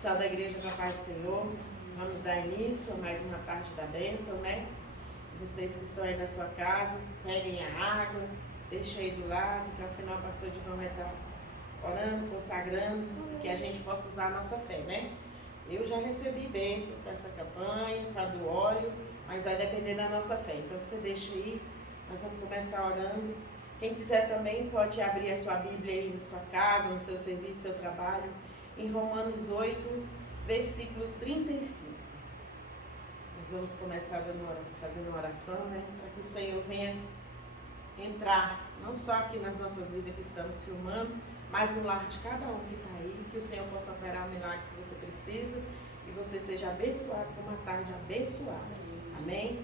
Pessoal da igreja da Paz do Senhor, vamos dar início a mais uma tarde da bênção, né? Vocês que estão aí na sua casa, peguem a água, deixem aí do lado, que ao final o pastor Divão vai estar orando, consagrando, que a gente possa usar a nossa fé, né? Eu já recebi bênção com essa campanha, com a do óleo, mas vai depender da nossa fé. Então você deixa aí, nós vamos começar orando. Quem quiser também pode abrir a sua Bíblia aí na sua casa, no seu serviço, no seu trabalho, em Romanos 8, versículo 35. Nós vamos começar fazendo uma oração, né? Para que o Senhor venha entrar, não só aqui nas nossas vidas que estamos filmando, mas no lar de cada um que está aí, que o Senhor possa operar o milagre que você precisa e você seja abençoado com uma tarde abençoada. Amém?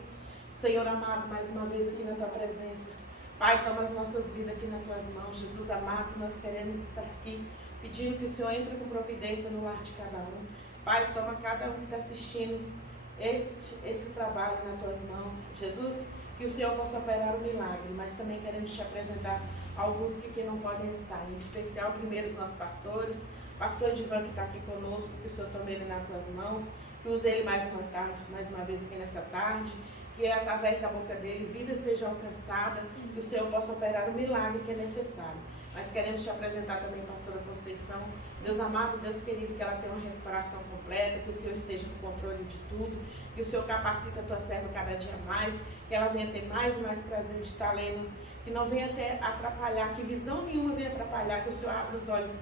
Senhor amado, mais uma vez aqui na tua presença. Pai, toma as nossas vidas aqui nas tuas mãos. Jesus amado, nós queremos estar aqui pedindo que o Senhor entre com providência no lar de cada um. Pai, toma cada um que está assistindo esse trabalho nas tuas mãos. Jesus, que o Senhor possa operar o milagre, mas também queremos te apresentar alguns que não podem estar, em especial primeiro os nossos pastores, pastor Divan que está aqui conosco, que o Senhor tome ele nas tuas mãos, que use ele mais uma vez aqui nessa tarde, que através da boca dele vida seja alcançada, que o Senhor possa operar o milagre que é necessário. Mas queremos te apresentar também a pastora Conceição. Deus amado, Deus querido, que ela tenha uma recuperação completa, que o Senhor esteja no controle de tudo, que o Senhor capacite a tua serva cada dia mais, que ela venha ter mais e mais prazer de estar lendo, que não venha até atrapalhar, que visão nenhuma venha atrapalhar, que o Senhor abra os olhos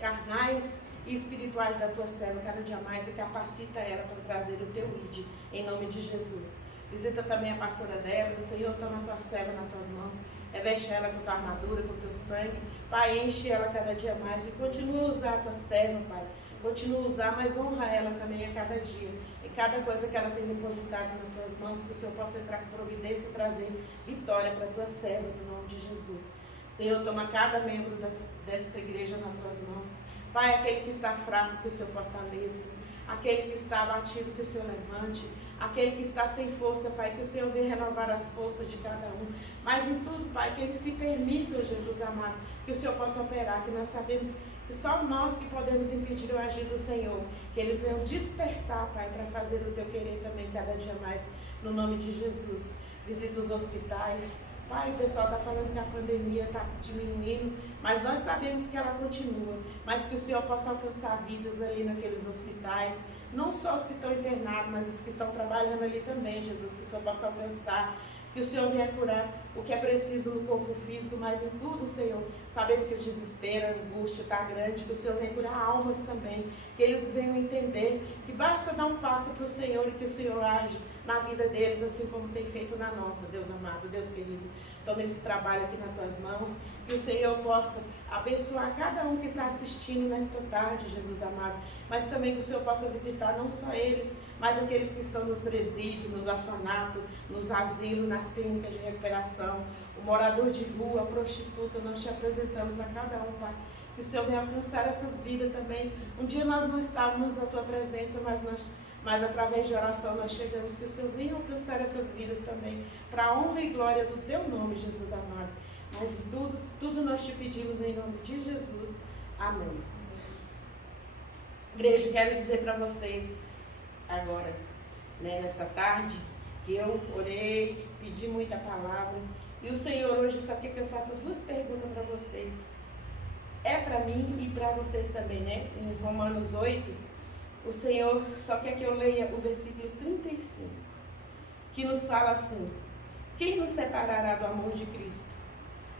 carnais e espirituais da tua serva cada dia mais e capacita ela para trazer o teu ID, em nome de Jesus. Visita também a pastora Débora. Senhor, toma a tua serva nas tuas mãos, reveste ela com tua armadura, com teu sangue, Pai, enche ela cada dia mais e continua a usar a tua serva, Pai, continua a usar, mas honra ela também a cada dia, e cada coisa que ela tem depositado nas tuas mãos, que o Senhor possa entrar com providência e trazer vitória para a tua serva, no nome de Jesus. Senhor, toma cada membro desta igreja nas tuas mãos, Pai, aquele que está fraco, que o Senhor fortaleça, aquele que está abatido, que o Senhor levante, aquele que está sem força, Pai, que o Senhor venha renovar as forças de cada um, mas em tudo, Pai, que eles se permitam, Jesus amado, que o Senhor possa operar, que nós sabemos que só nós que podemos impedir o agir do Senhor, que eles venham despertar, Pai, para fazer o teu querer também cada dia mais, no nome de Jesus. Visita os hospitais, Pai, o pessoal está falando que a pandemia está diminuindo, mas nós sabemos que ela continua, mas que o Senhor possa alcançar vidas ali naqueles hospitais, não só os que estão internados, mas os que estão trabalhando ali também, Jesus, que o Senhor possa alcançar, que o Senhor venha curar o que é preciso no corpo físico, mas em tudo, Senhor, sabendo que o desespero, a angústia está grande, que o Senhor venha curar almas também, que eles venham entender que basta dar um passo para o Senhor e que o Senhor age na vida deles, assim como tem feito na nossa, Deus amado, Deus querido. Toma esse trabalho aqui nas tuas mãos, que o Senhor possa abençoar cada um que está assistindo nesta tarde, Jesus amado, mas também que o Senhor possa visitar não só eles, mas aqueles que estão no presídio, nos orfanatos, nos asilos, nas clínicas de recuperação, o morador de rua, a prostituta, nós te apresentamos a cada um, Pai, que o Senhor venha alcançar essas vidas também. Um dia nós não estávamos na tua presença, mas através de oração nós chegamos, que o Senhor venha alcançar essas vidas também, para a honra e glória do teu nome, Jesus amado. Mas em tudo nós te pedimos em nome de Jesus. Amém. Igreja, quero dizer para vocês agora, né, nessa tarde, que eu orei, pedi muita palavra, e o Senhor hoje só quer que eu faça duas perguntas para vocês. É para mim e para vocês também, né? Em Romanos 8, o Senhor só quer que eu leia o versículo 35, que nos fala assim: quem nos separará do amor de Cristo?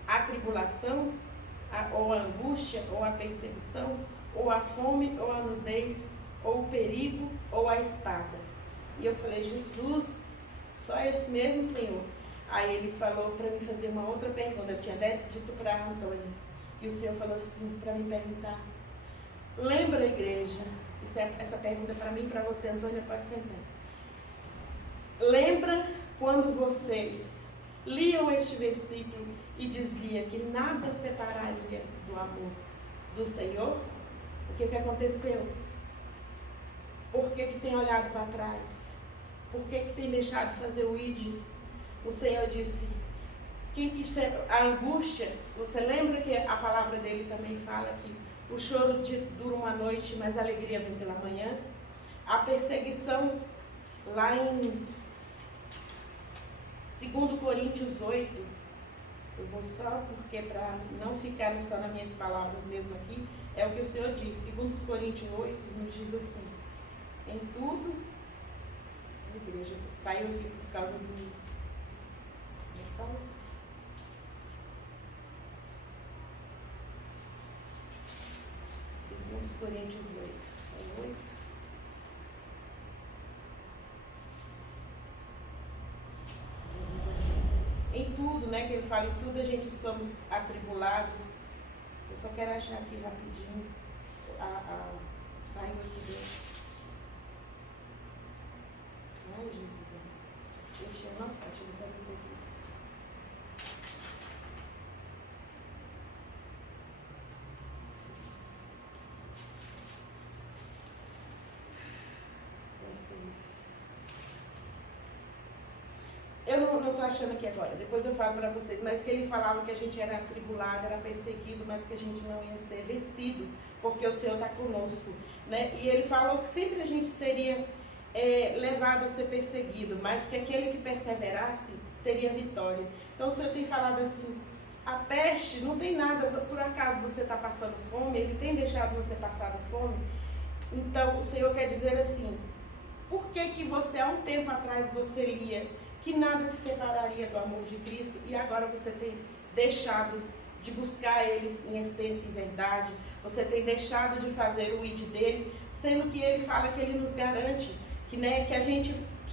A tribulação, ou a angústia, ou a perseguição, ou a fome, ou a nudez, ou o perigo, ou a espada? E eu falei: Jesus, só esse mesmo, Senhor? Aí ele falou para mim fazer uma outra pergunta. Eu tinha dito para Antônio, e o Senhor falou assim para me perguntar: lembra, igreja? Essa pergunta é para mim e para você, Antônia, pode sentar. Lembra quando vocês liam este versículo e dizia que nada separaria do amor do Senhor? O que aconteceu? Por que tem olhado para trás? Por que tem deixado de fazer o ID? O Senhor disse, a angústia, você lembra que a palavra dele também fala que O choro dura uma noite, mas a alegria vem pela manhã. A perseguição, lá em 2 Coríntios 8, eu vou só, porque para não ficar só nas minhas palavras mesmo aqui, é o que o Senhor diz. 2 Coríntios 8 nos diz assim: em tudo, a igreja saiu aqui por causa do. Segundo Coríntios 8. Em tudo, né? Que ele fala, em tudo a gente somos atribulados. Eu só quero achar aqui rapidinho. Saiu aqui dentro. Ai, Jesus. Eu tinha uma parte, ele saiu aqui. Eu não estou achando aqui agora, depois eu falo para vocês, mas que ele falava que a gente era atribulado, era perseguido, mas que a gente não ia ser vencido, porque o Senhor está conosco, né? E ele falou que sempre a gente seria levado a ser perseguido, mas que aquele que perseverasse teria vitória. Então o Senhor tem falado assim, a peste não tem nada, por acaso você está passando fome, ele tem deixado você passar fome, então o Senhor quer dizer assim, por que você há um tempo atrás você lia que nada te separaria do amor de Cristo e agora você tem deixado de buscar Ele em essência e verdade, você tem deixado de fazer o id dele, sendo que Ele fala que Ele nos garante, que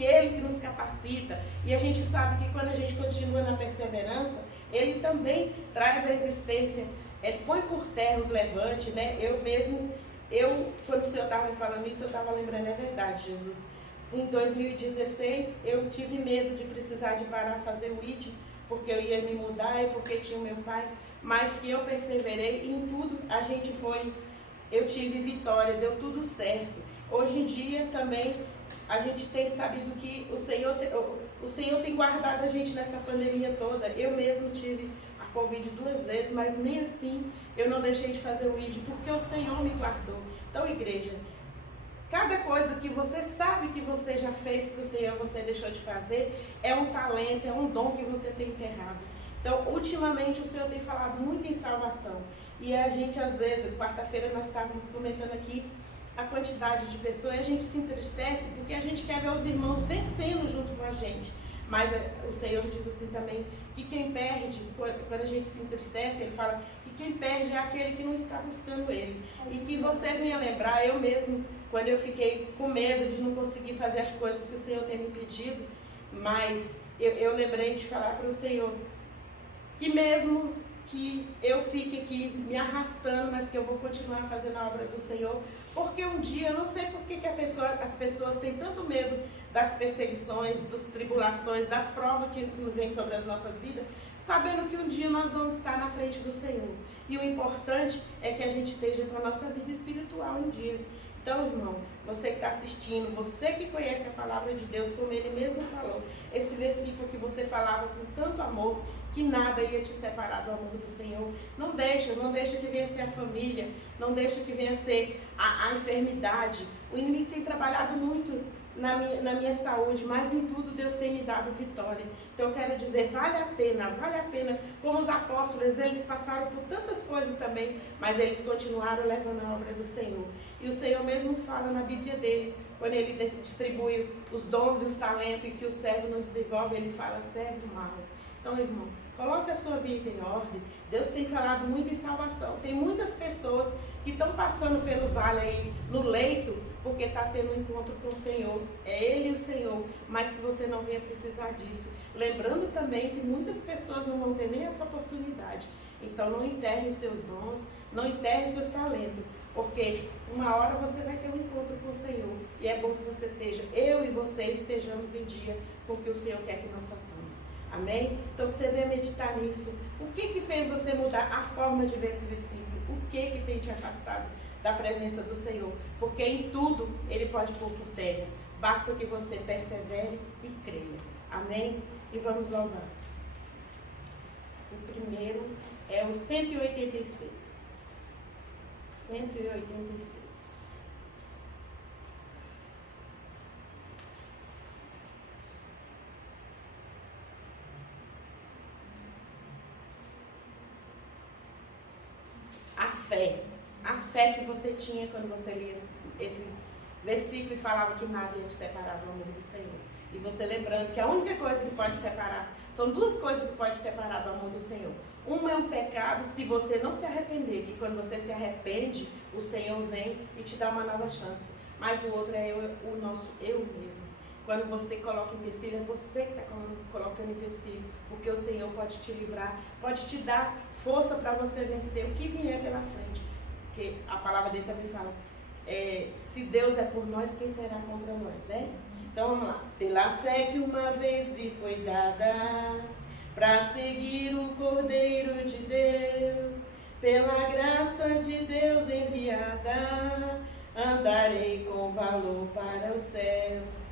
Ele que nos capacita, e a gente sabe que quando a gente continua na perseverança, Ele também traz a existência, põe por terra os levantes, né? Quando o Senhor estava me falando isso, eu estava lembrando, é verdade, Jesus. Em 2016, eu tive medo de precisar de parar fazer o ID, porque eu ia me mudar e porque tinha o meu pai, mas que eu perseverei e em tudo eu tive vitória, deu tudo certo. Hoje em dia também a gente tem sabido que o Senhor tem guardado a gente nessa pandemia toda. Eu mesmo tive a Covid 2 vezes, mas nem assim eu não deixei de fazer o ID, porque o Senhor me guardou. Então, igreja, cada coisa que você sabe que você já fez para o Senhor, você deixou de fazer, é um talento, é um dom que você tem enterrado. Então, ultimamente, o Senhor tem falado muito em salvação. E a gente, às vezes, quarta-feira nós estávamos comentando aqui a quantidade de pessoas, e a gente se entristece porque a gente quer ver os irmãos vencendo junto com a gente. Mas o Senhor diz assim também, que quem perde, quando a gente se entristece, Ele fala que quem perde é aquele que não está buscando Ele. E que você venha lembrar, eu mesmo, quando eu fiquei com medo de não conseguir fazer as coisas que o Senhor tem me pedido, mas eu lembrei de falar para o Senhor que mesmo que eu fique aqui me arrastando, mas que eu vou continuar fazendo a obra do Senhor, porque um dia, eu não sei por que as pessoas têm tanto medo das perseguições, das tribulações, das provas que vêm sobre as nossas vidas, sabendo que um dia nós vamos estar na frente do Senhor. E o importante é que a gente esteja com a nossa vida espiritual em dias. Então, irmão, você que está assistindo, você que conhece a palavra de Deus, como ele mesmo falou, esse versículo que você falava com tanto amor, que nada ia te separar do amor do Senhor. Não deixa que venha ser a família, não deixa que venha ser a enfermidade. O inimigo tem trabalhado muito na minha saúde, mas em tudo Deus tem me dado vitória. Então eu quero dizer, vale a pena, como os apóstolos, eles passaram por tantas coisas também, mas eles continuaram levando a obra do Senhor. E o Senhor mesmo fala na Bíblia dele, quando ele distribui os dons e os talentos e que o servo não desenvolve, ele fala, servo mau. Então, irmão, coloque a sua vida em ordem. Deus tem falado muito em salvação. Tem muitas pessoas que estão passando pelo vale aí, no leito, porque está tendo um encontro com o Senhor. É Ele e o Senhor, mas que você não venha precisar disso. Lembrando também que muitas pessoas não vão ter nem essa oportunidade. Então, não enterre os seus dons, não enterre os seus talentos, porque uma hora você vai ter um encontro com o Senhor. E é bom que você esteja, eu e você estejamos em dia com o que o Senhor quer que nós façamos. Amém? Então, que você venha meditar nisso. O que fez você mudar a forma de ver esse versículo? O que tem te afastado da presença do Senhor? Porque em tudo Ele pode pôr por terra. Basta que você persevere e creia. Amém? E vamos louvar. O primeiro é o 186. 186. A fé que você tinha quando você lia esse versículo e falava que nada ia te separar do amor do Senhor. E você lembrando que a única coisa que pode separar, são duas coisas que pode separar do amor do Senhor. Uma é um pecado, se você não se arrepender, que quando você se arrepende, o Senhor vem e te dá uma nova chance. Mas o outro é o nosso eu mesmo. Quando você coloca empecilho, é você que está colocando empecilho, porque o Senhor pode te livrar, pode te dar força para você vencer o que vier pela frente. Porque a palavra dele também fala, se Deus é por nós, quem será contra nós, né? Então vamos lá. Pela fé que uma vez lhe foi dada, para seguir o Cordeiro de Deus, pela graça de Deus enviada, andarei com valor para os céus.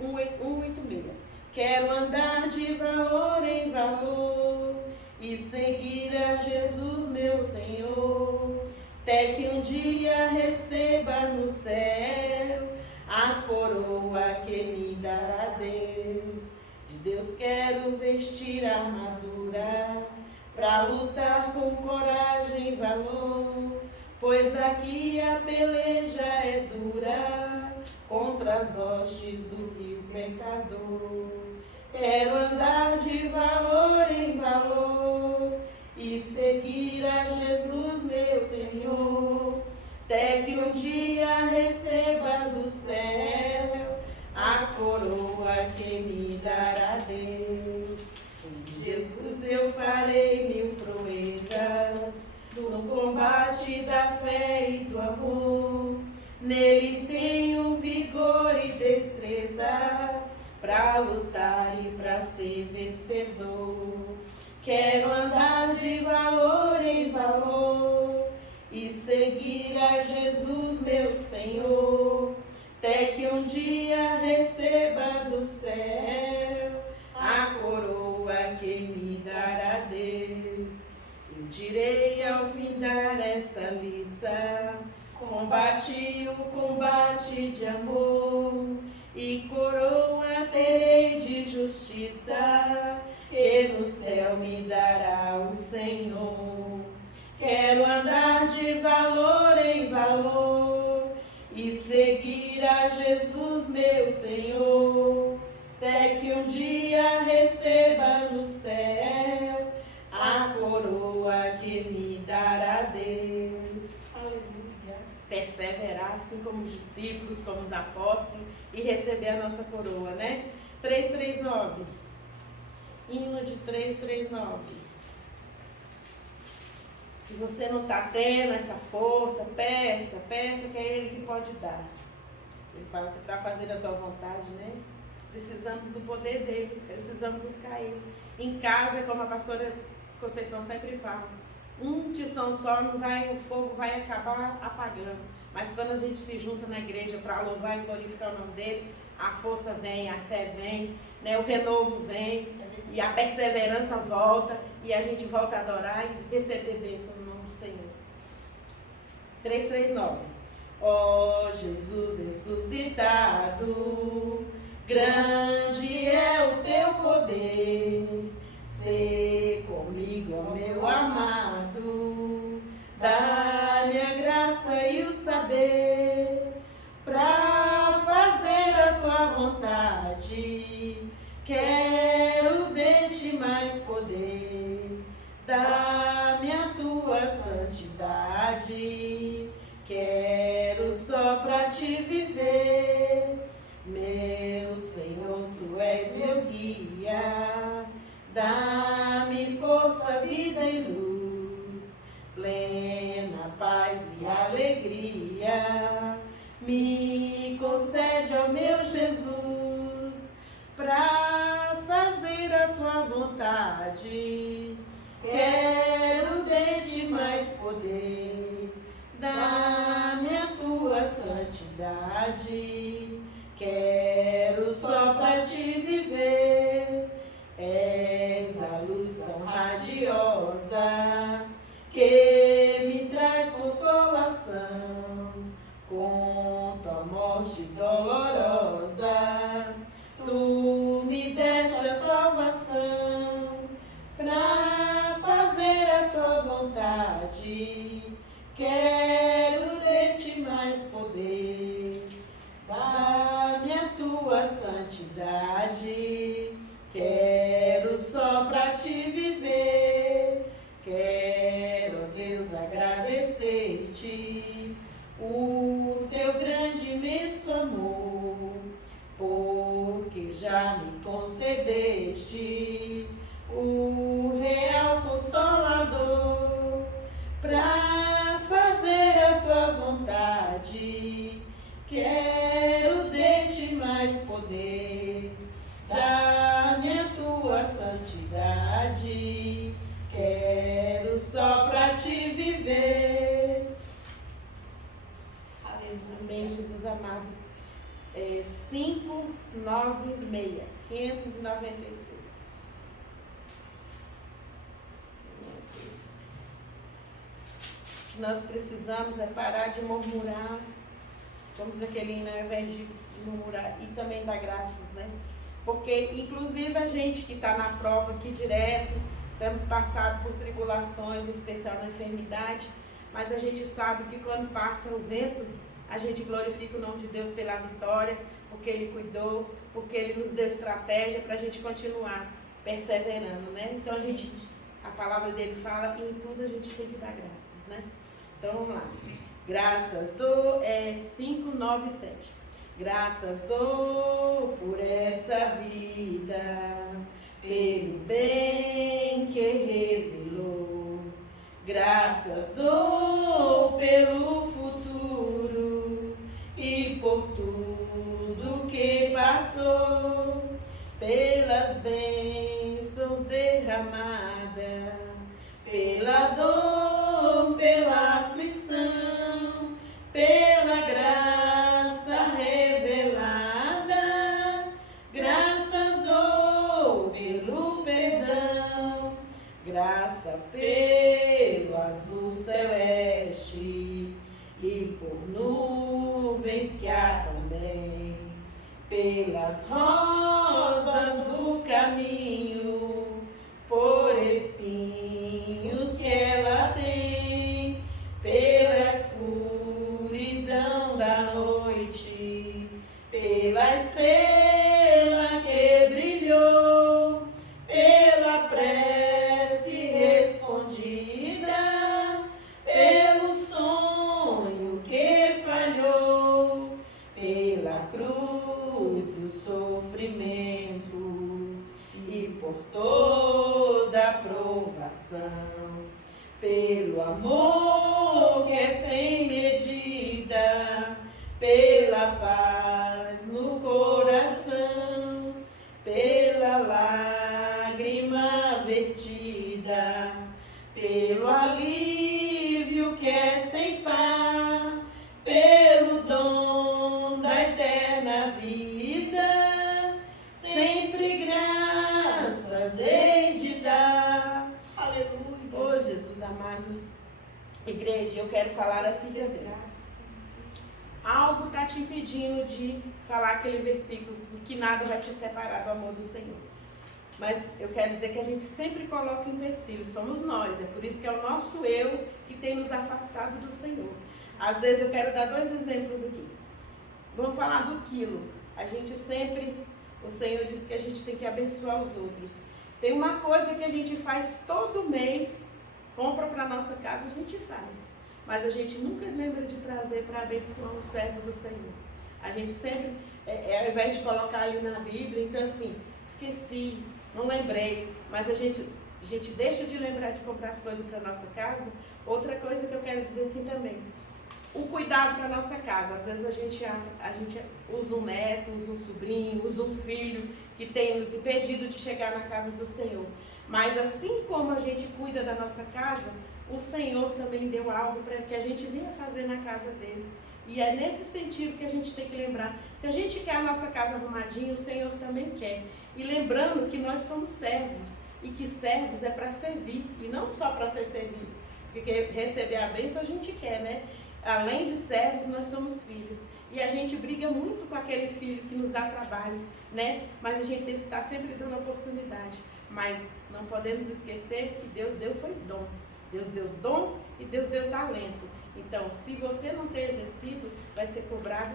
186. Quero andar de valor em valor e seguir a Jesus meu Senhor, até que um dia receba no céu a coroa que me dará Deus. De Deus quero vestir a armadura, pra lutar com coragem e valor, pois aqui a peleja é dura, contra as hostes do vil pecador. Quero andar de valor em valor e seguir a Jesus meu Senhor, até que um dia receba do céu a coroa que me dará Deus. Com Jesus eu farei mil proezas, no combate da fé e do amor. Nele tenho vigor e destreza, para lutar e para ser vencedor. Quero andar de valor em valor e seguir a Jesus meu Senhor, até que um dia receba do céu a coroa que me dará Deus. Eu direi ao findar essa liça, combati o combate de amor, e coroa terei de justiça, que no céu me dará o Senhor. Quero andar de valor em valor e seguir a Jesus meu Senhor, até que um dia receba no céu a coroa que me dará Deus. Aleluia. Perseverar assim como os discípulos, como os apóstolos, e receber a nossa coroa, né? 339. Hino de 339. Se você não está tendo essa força, peça que é Ele que pode dar. Ele fala assim, para fazer a tua vontade, né? Precisamos do poder dele, precisamos buscar Ele. Em casa, como a pastora Conceição sempre fala, um tição só não vai, o fogo vai acabar apagando. Mas quando a gente se junta na igreja para louvar e glorificar o nome dele, a força vem, a fé vem, né? O renovo vem, e a perseverança volta, e a gente volta a adorar e receber bênção no nome do Senhor. 339. Ó Jesus ressuscitado, grande é o teu poder, sê comigo, ó meu amado, dá-me a graça e o saber, pra fazer a tua vontade. Quero de ti mais poder, dá-me a tua santidade. Quero só pra ti viver, meu Senhor, tu és meu guia. Dá-me força, vida e luz, plena paz e alegria. Me concede, ó meu Jesus, pra fazer a tua vontade. Quero de ti mais poder, dá-me a tua santidade. Quero só pra ti viver. És a luz tão radiosa que me traz consolação. com tua morte dolorosa, tu me deste a salvação, pra fazer a tua vontade. Quero de ti mais poder, dá-me a tua santidade. Quero só pra te viver, quero, Deus, agradecer-te o teu grande imenso amor, porque já me concedeste o real Consolador, pra fazer a tua vontade. Quero de ti mais poder, dá-me a tua santidade. Quero só pra te viver. Amém, Jesus amado. 596, 596. Nós precisamos parar de murmurar, como diz aquele hino, ao invés de murmurar, e também dar graças, né? Porque, inclusive, a gente que está na prova aqui direto, temos passado por tribulações, em especial na enfermidade, mas a gente sabe que quando passa o vento, a gente glorifica o nome de Deus pela vitória, porque Ele cuidou, porque Ele nos deu estratégia para a gente continuar perseverando, né? Então, a palavra dele fala, e em tudo a gente tem que dar graças, né? Então, vamos lá. Graças dou, 597. Graças dou por essa vida, pelo bem que revelou. Graças dou pelo futuro e por tudo que passou, pelas bênçãos derramadas, pela dor, pela aflição, pela graça revelada. Graças dou pelo perdão, graça pelo azul celeste e por nuvens que há também, pelas rosas do caminho, por espinhos que ela tem, pela escuridão da noite, pela estrela que brilhou, pela prece respondida, pelo sonho que falhou, pela cruz e o sofrimento e por toda a provação, pelo amor que é sem medida, pela paz no coração, pela lágrima vertida, pelo alívio que é sem par, pelo dom da eterna vida, sempre graças hei de dar. Aleluia. Oh, Jesus amado. Igreja, eu quero falar assim também. Algo está te impedindo de falar aquele versículo, que nada vai te separar do amor do Senhor. Mas eu quero dizer que a gente sempre coloca empecilhos, somos nós, é por isso que é o nosso eu que tem nos afastado do Senhor. Às vezes eu quero dar 2 exemplos aqui. Vamos falar do quilo. A gente sempre, o Senhor disse que a gente tem que abençoar os outros. Tem uma coisa que a gente faz todo mês, compra para nossa casa, a gente faz. Mas a gente nunca lembra de trazer para abençoar um servo do Senhor. A gente sempre, ao invés de colocar ali na Bíblia, então assim, esqueci, não lembrei, mas a gente deixa de lembrar de comprar as coisas para nossa casa. Outra coisa que eu quero dizer assim também, o cuidado para nossa casa. Às vezes a gente usa um neto, usa um sobrinho, usa um filho que tem nos impedido de chegar na casa do Senhor. Mas assim como a gente cuida da nossa casa, o Senhor também deu algo para que a gente venha fazer na casa dele. E é nesse sentido que a gente tem que lembrar. Se a gente quer a nossa casa arrumadinha, o Senhor também quer. E lembrando que nós somos servos. E que servos é para servir. E não só para ser servido. Porque receber a bênção a gente quer, né? Além de servos, nós somos filhos. E a gente briga muito com aquele filho que nos dá trabalho, né? Mas a gente tem que estar sempre dando oportunidade. Mas não podemos esquecer que Deus deu foi dom. Deus deu dom e Deus deu talento. Então, se você não tem exercido, vai ser cobrado.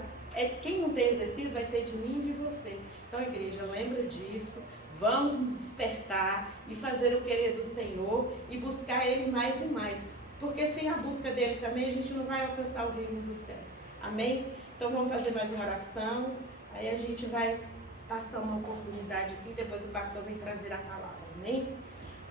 Quem não tem exercido vai ser de mim e de você. Então, igreja, lembra disso. Vamos nos despertar e fazer o querer do Senhor e buscar Ele mais e mais. Porque sem a busca dele também, a gente não vai alcançar o reino dos céus. Amém? Então, vamos fazer mais uma oração. Aí a gente vai passar uma oportunidade aqui. Depois o pastor vem trazer a palavra. Amém?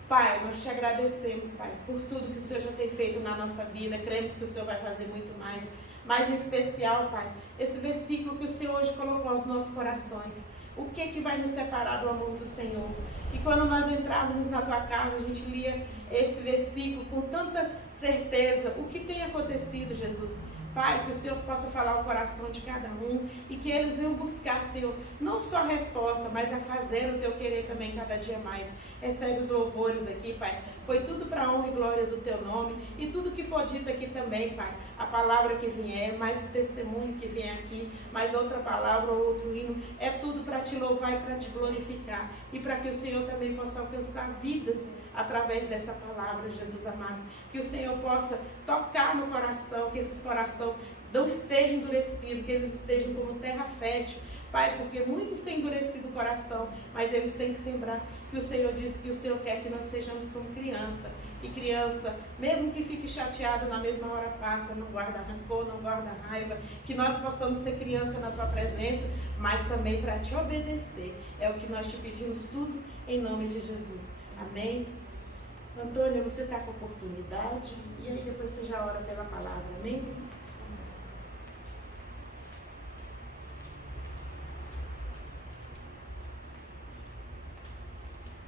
Pai, nós te agradecemos, Pai, por tudo que o Senhor já tem feito na nossa vida. Cremos que o Senhor vai fazer muito mais. Mas em especial, Pai, esse versículo que o Senhor hoje colocou aos nossos corações. O que vai nos separar do amor do Senhor? E quando nós entrávamos na tua casa, a gente lia esse versículo com tanta certeza. O que tem acontecido, Jesus? Pai, que o Senhor possa falar o coração de cada um e que eles venham buscar, Senhor, não só a resposta, mas a fazer o teu querer também cada dia mais. Recebe os louvores aqui, Pai. Foi tudo para a honra e glória do teu nome e tudo que for dito aqui também, Pai. A palavra que vier, mais o testemunho que vier aqui, mais outra palavra ou outro hino, é tudo para te louvar e para te glorificar e para que o Senhor também possa alcançar vidas através dessa palavra, Jesus amado. Que o Senhor possa tocar no coração, que esses corações não estejam endurecidos, que eles estejam como terra fértil, Pai, porque muitos têm endurecido o coração, mas eles têm que sembrar, que o Senhor disse que o Senhor quer que nós sejamos como criança, e criança, mesmo que fique chateado, na mesma hora passa, não guarda rancor, não guarda raiva, que nós possamos ser criança na tua presença, mas também para te obedecer, é o que nós te pedimos tudo, em nome de Jesus, amém? Antônia, você está com oportunidade, e aí depois você já ora pela palavra, amém?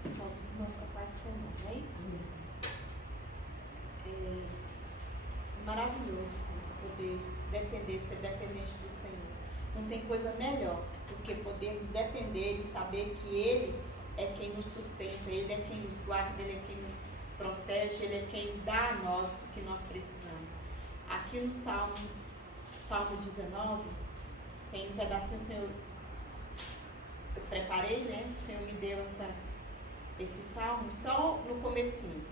Vamos, irmãos, com a paz do Senhor, amém? É maravilhoso poder depender, ser dependente do Senhor. Não tem coisa melhor do que podermos depender e saber que Ele é quem nos sustenta, Ele é quem nos guarda, Ele é quem nos protege, Ele é quem dá a nós o que nós precisamos. Aqui no Salmo 19, tem um pedacinho, o Senhor, eu preparei, né? O Senhor me deu esse salmo só no comecinho.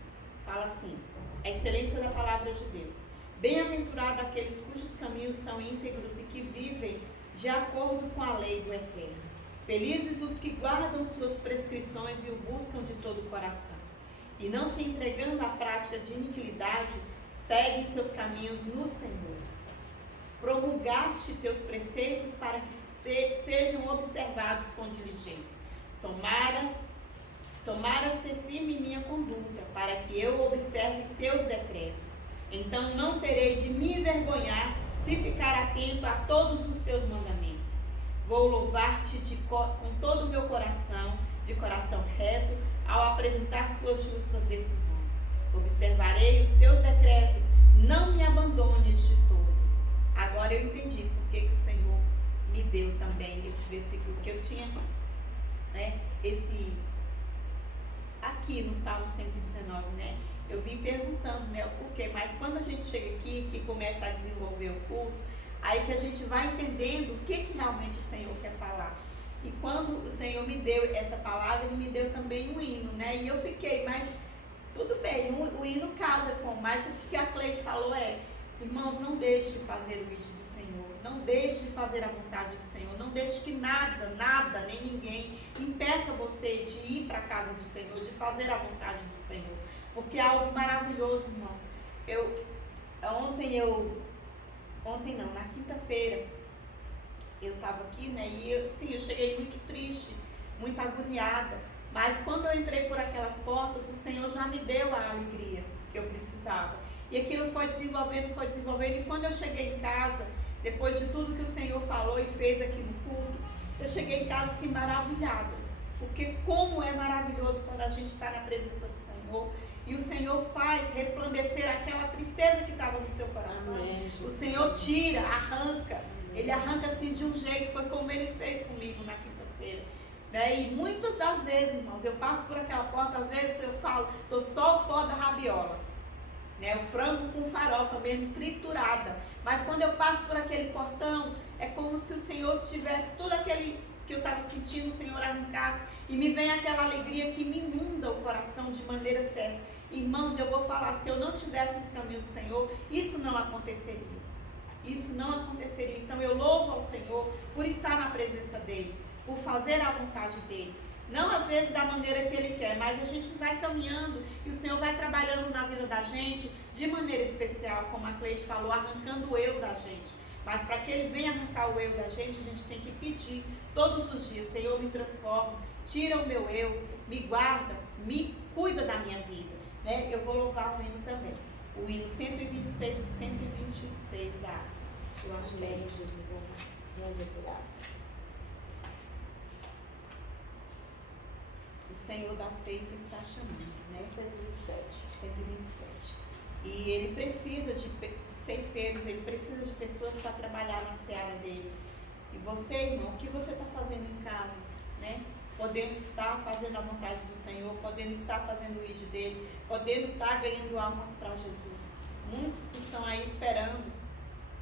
Fala assim: a excelência da palavra de Deus. Bem-aventurado aqueles cujos caminhos são íntegros e que vivem de acordo com a lei do Eterno. Felizes os que guardam suas prescrições e o buscam de todo o coração. E não se entregando à prática de iniquidade, seguem seus caminhos no Senhor. Promulgaste teus preceitos para que sejam observados com diligência. Tomara ser firme minha conduta, para que eu observe teus decretos. Então não terei de me envergonhar se ficar atento a todos os teus mandamentos. Vou louvar-te com todo o meu coração, de coração reto, ao apresentar tuas justas decisões. Observarei os teus decretos, não me abandones de todo. Agora eu entendi por que o Senhor me deu também esse versículo, que eu tinha, né, aqui no Salmo 119, né? Eu vim perguntando, né, o porquê, mas quando a gente chega aqui, que começa a desenvolver o culto, aí que a gente vai entendendo o que realmente o Senhor quer falar. E quando o Senhor me deu essa palavra, Ele me deu também um hino, né? E eu fiquei, mas tudo bem, o hino casa com, mas o que a Cleide falou irmãos, não deixe de fazer o vídeo do Senhor, não deixe de fazer a vontade do Senhor, não deixe que nada, nem ninguém impeça você de ir para a casa do Senhor, de fazer a vontade do Senhor, porque é algo maravilhoso, irmãos. Na quinta-feira, eu estava aqui, né, e eu cheguei muito triste, muito agoniada, mas quando eu entrei por aquelas portas, o Senhor já me deu a alegria que eu precisava. E aquilo foi desenvolvendo, e quando eu cheguei em casa, depois de tudo que o Senhor falou e fez aqui no culto, eu cheguei em casa assim maravilhada, porque como é maravilhoso quando a gente está na presença do Senhor, e o Senhor faz resplandecer aquela tristeza que estava no seu coração. Amém, o Senhor tira, arranca, Ele arranca assim de um jeito, foi como Ele fez comigo na quinta-feira. Né? E muitas das vezes, irmãos, eu passo por aquela porta, às vezes eu falo, estou só o pó da rabiola. Né, o frango com farofa mesmo, triturada. Mas quando eu passo por aquele portão, É como se o Senhor tivesse tudo aquele que eu estava sentindo, o Senhor arrancasse, e me vem aquela alegria que me inunda o coração de maneira certa. Irmãos, eu vou falar, se eu não tivesse nos caminhos do Senhor, isso não aconteceria. Isso não aconteceria. Então eu louvo ao Senhor por estar na presença dEle, por fazer a vontade dEle. Não às vezes da maneira que Ele quer, mas a gente vai caminhando e o Senhor vai trabalhando na vida da gente de maneira especial, como a Cleide falou, arrancando o eu da gente. Mas para que Ele venha arrancar o eu da gente, a gente tem que pedir todos os dias: Senhor, me transforma, tira o meu eu, me guarda, me cuida da minha vida. Né? Eu vou louvar o hino também. O hino 126 e 126 da água. Eu acho que é Amém, Jesus. Vamos depurar. O Senhor da ceifa está chamando, né? 127. 127. E Ele precisa de ceifeiros, Ele precisa de pessoas para trabalhar na seara dele. E você, irmão, o que você está fazendo em casa, né? Podendo estar fazendo a vontade do Senhor, podendo estar fazendo o ídolo dele, podendo estar ganhando almas para Jesus. Muitos estão aí esperando,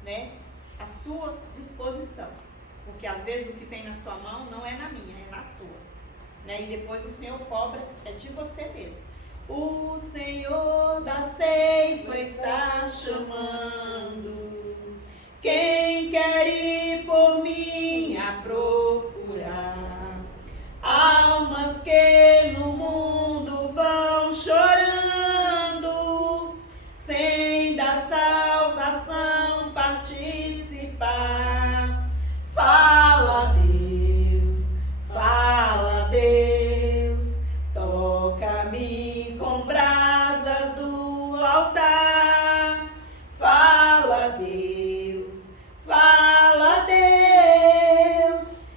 né, a sua disposição. Porque às vezes o que tem na sua mão não é na minha, é na sua. Né? E depois o Senhor cobra, é de você mesmo. O Senhor da ceifa está chamando. Quem quer ir por mim a procurar? Almas que no mundo vão chorando, sem da salvação participar. Fala, Deus, toca-me com brasas do altar. Fala, Deus,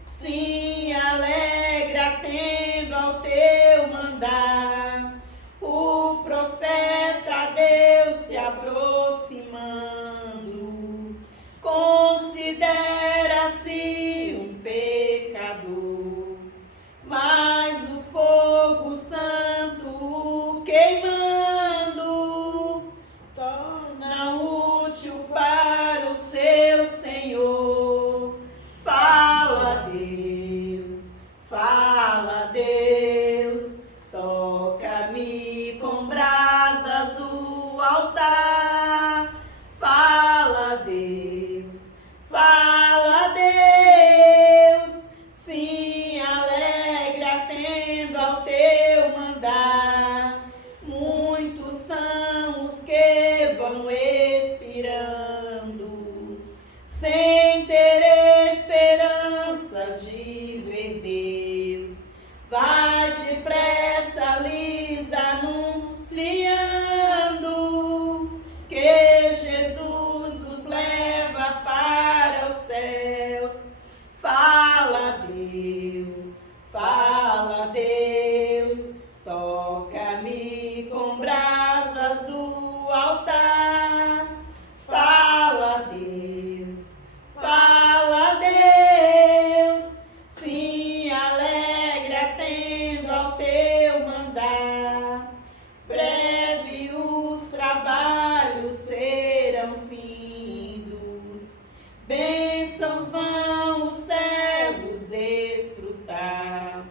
se alegra atendo ao teu mandar. O profeta Deus se aproximando, considera-se um pecador, mas o fogo santo queimando torna útil para o seu Senhor. Fala, Deus, toca-me com brasas do altar. Fala, Deus, se alegra atendo ao teu mandar. Muitos são os que vão expirando, sem ter esperança de ver Deus. Vai depressa lhes anunciando que Jesus os leva para os céus. Fala, Deus, toca-me com brasas do altar. Fala, Deus, se alegra atendo ao teu mandar. Breve os trabalhos serão findos, bênçãos vão os servos desfrutar,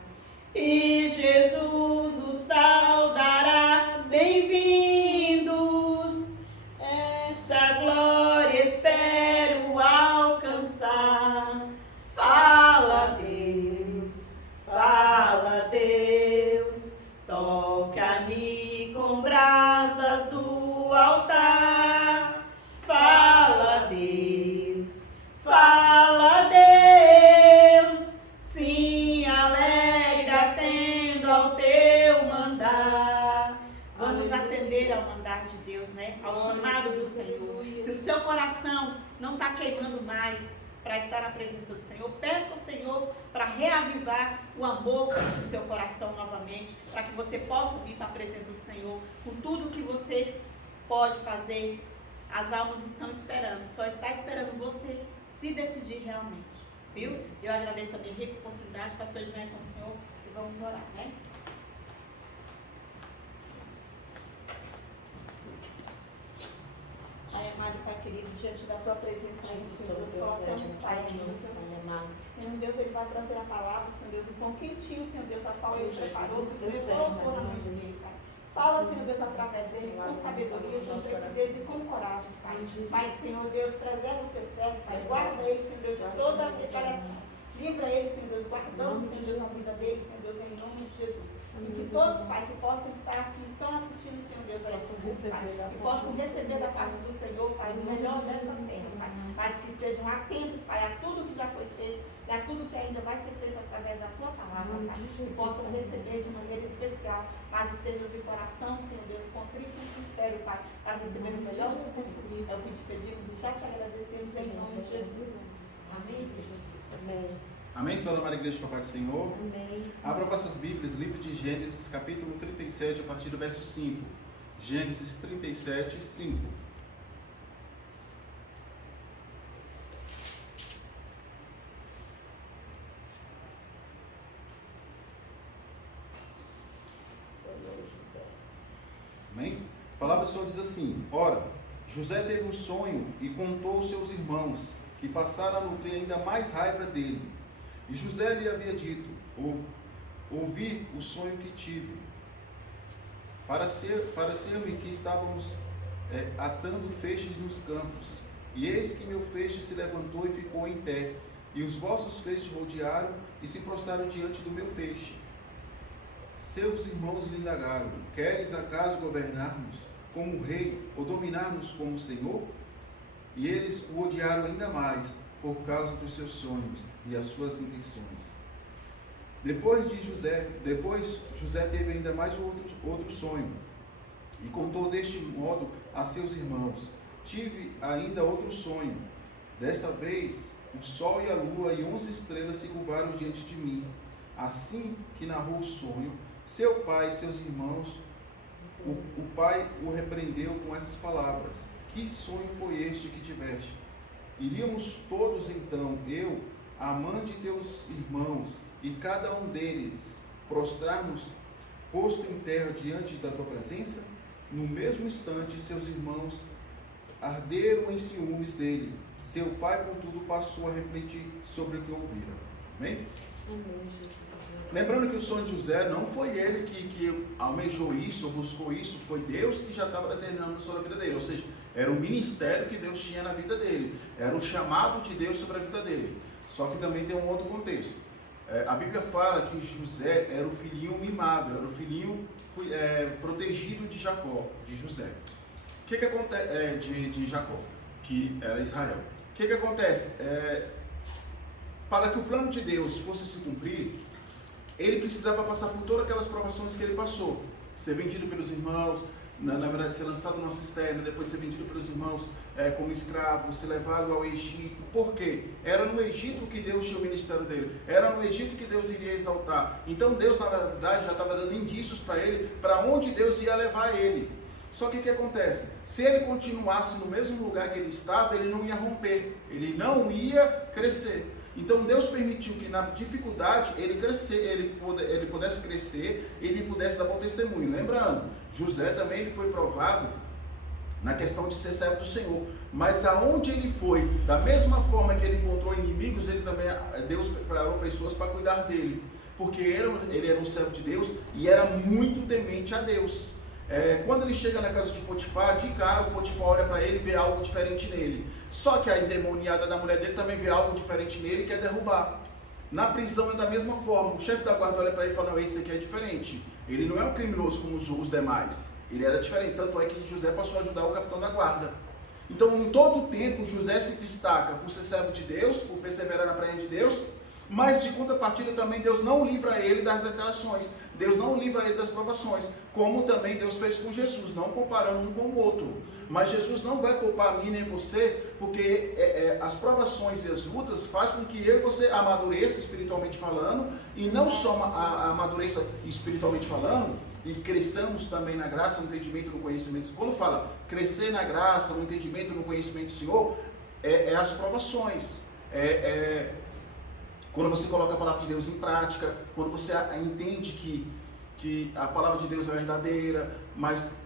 e Jesus os saudará, bem-vindos. Esta glória espero alcançar. Fala, Deus, toca-me com brasas do altar. Fala, Deus, se alegra atendo ao teu mandar. Vamos atender ao mandar de Deus, né? Ao chamado do Senhor. Se o seu coração não está queimando mais para estar na presença do Senhor, peça ao Senhor para reavivar o amor do seu coração novamente, para que você possa vir para a presença do Senhor com tudo que você pode fazer. As almas estão esperando, só está esperando você se decidir realmente, viu? Eu agradeço a minha rica oportunidade, pastor Edmar, com o Senhor, e vamos orar, né? Pai amado, Pai querido, diante da tua presença, Jesus, Senhor, todo Deus, colocamos, Pai, Deus, Pai amado. Senhor Deus, Ele vai trazer a palavra, Senhor Deus, o pão quentinho, Senhor Deus, a qual Ele preparou, que o Senhor colocou na mão dele, Pai. Fala, Senhor Deus, através dele, com sabedoria, com certeza e com coragem, Pai. Mas, Senhor Deus, preserva o teu servo, Pai. Guarda ele, Senhor Deus, de toda a separação. Livra ele, Senhor Deus, guardando, Senhor Deus, a vida dele, Senhor Deus, em nome de Jesus. E que todos, Pai, que possam estar aqui, estão assistindo, Senhor Deus, a esse culto, Pai, que possam receber da parte do Senhor, Pai, o melhor dessa terra, Pai, mas que estejam atentos, Pai, a tudo que já foi feito e a tudo que ainda vai ser feito através da Tua palavra, Pai, que possam receber de maneira especial, mas estejam de coração, Senhor Deus, contrito e sincero, Pai, para receber o melhor do Senhor. É o que te pedimos e já te agradecemos em nome de Jesus. Amém, Jesus. Amém. Amém, Senhora Maria Igreja com a paz do Senhor. Amém. Abra vossas Bíblias, livro de Gênesis, capítulo 37, a partir do verso 5. Gênesis 37, 5. Amém? A palavra do Senhor diz assim: Ora, José teve um sonho e contou aos seus irmãos, que passaram a nutrir ainda mais raiva dele. E José lhe havia dito: ouvi o sonho que tive. Pareceu-me que estávamos atando feixes nos campos, e eis que meu feixe se levantou e ficou em pé, e os vossos feixes rodearam e se prostraram diante do meu feixe. Seus irmãos lhe indagaram: queres acaso governar-nos como rei, ou dominar-nos como senhor? E eles o odiaram ainda mais, por causa dos seus sonhos e as suas intenções. Depois José teve ainda mais outro sonho, e contou deste modo a seus irmãos: tive ainda outro sonho. Desta vez, o sol e a lua e 11 estrelas se curvaram diante de mim. Assim que narrou o sonho, seu pai e seus irmãos, o pai o repreendeu com essas palavras: que sonho foi este que tiveste? Iríamos todos então, eu, a mãe de teus irmãos, e cada um deles, prostrar-nos, posto em terra diante da tua presença? No mesmo instante, seus irmãos arderam em ciúmes dele. Seu pai, contudo, passou a refletir sobre o que ouviram. Amém? Amém, Jesus. Lembrando que o sonho de José não foi ele que almejou isso, ou buscou isso, foi Deus que já estava determinando sobre a vida dele. Ou seja, era o ministério que Deus tinha na vida dele, era o chamado de Deus sobre a vida dele. Só que também tem um outro contexto. A Bíblia fala que José era o filhinho mimado, era o filhinho protegido de Jacó, de José. O que acontece de Jacó, que era Israel? O que acontece? Para que o plano de Deus fosse se cumprir, ele precisava passar por todas aquelas provações que ele passou. Ser vendido pelos irmãos, na verdade ser lançado numa cisterna, depois ser vendido pelos irmãos como escravo, ser levado ao Egito. Por quê? Era no Egito que Deus tinha o ministério dele, era no Egito que Deus iria exaltar. Então Deus, na verdade, já estava dando indícios para ele, para onde Deus ia levar ele. Só que o que acontece? Se ele continuasse no mesmo lugar que ele estava, ele não ia romper, ele não ia crescer. Então Deus permitiu que na dificuldade ele pudesse crescer, ele pudesse dar bom testemunho. Lembrando, José também ele foi provado na questão de ser servo do Senhor. Mas aonde ele foi, da mesma forma que ele encontrou inimigos, ele também, Deus preparou pessoas para cuidar dele. Porque ele era um servo de Deus e era muito temente a Deus. Quando ele chega na casa de Potifar, de cara o Potifar olha para ele e vê algo diferente nele. Só que a endemoniada da mulher dele também vê algo diferente nele e quer derrubar. Na prisão é da mesma forma, o chefe da guarda olha para ele e fala: não, esse aqui é diferente. Ele não é um criminoso como os demais. Ele era diferente, tanto é que José passou a ajudar o capitão da guarda. Então em todo o tempo José se destaca por ser servo de Deus, por perseverar na presença de Deus. Mas de contrapartida também Deus não livra ele das tentações, Deus não livra ele das provações, como também Deus fez com Jesus, não comparando um com o outro. Mas Jesus não vai poupar a mim nem você, porque as provações e as lutas fazem com que eu e você amadureça espiritualmente falando, e não só amadureça espiritualmente falando, e cresçamos também na graça, no entendimento, no conhecimento. Quando fala crescer na graça, no entendimento, no conhecimento do Senhor, as provações, quando você coloca a palavra de Deus em prática, quando você entende que a palavra de Deus é verdadeira, mas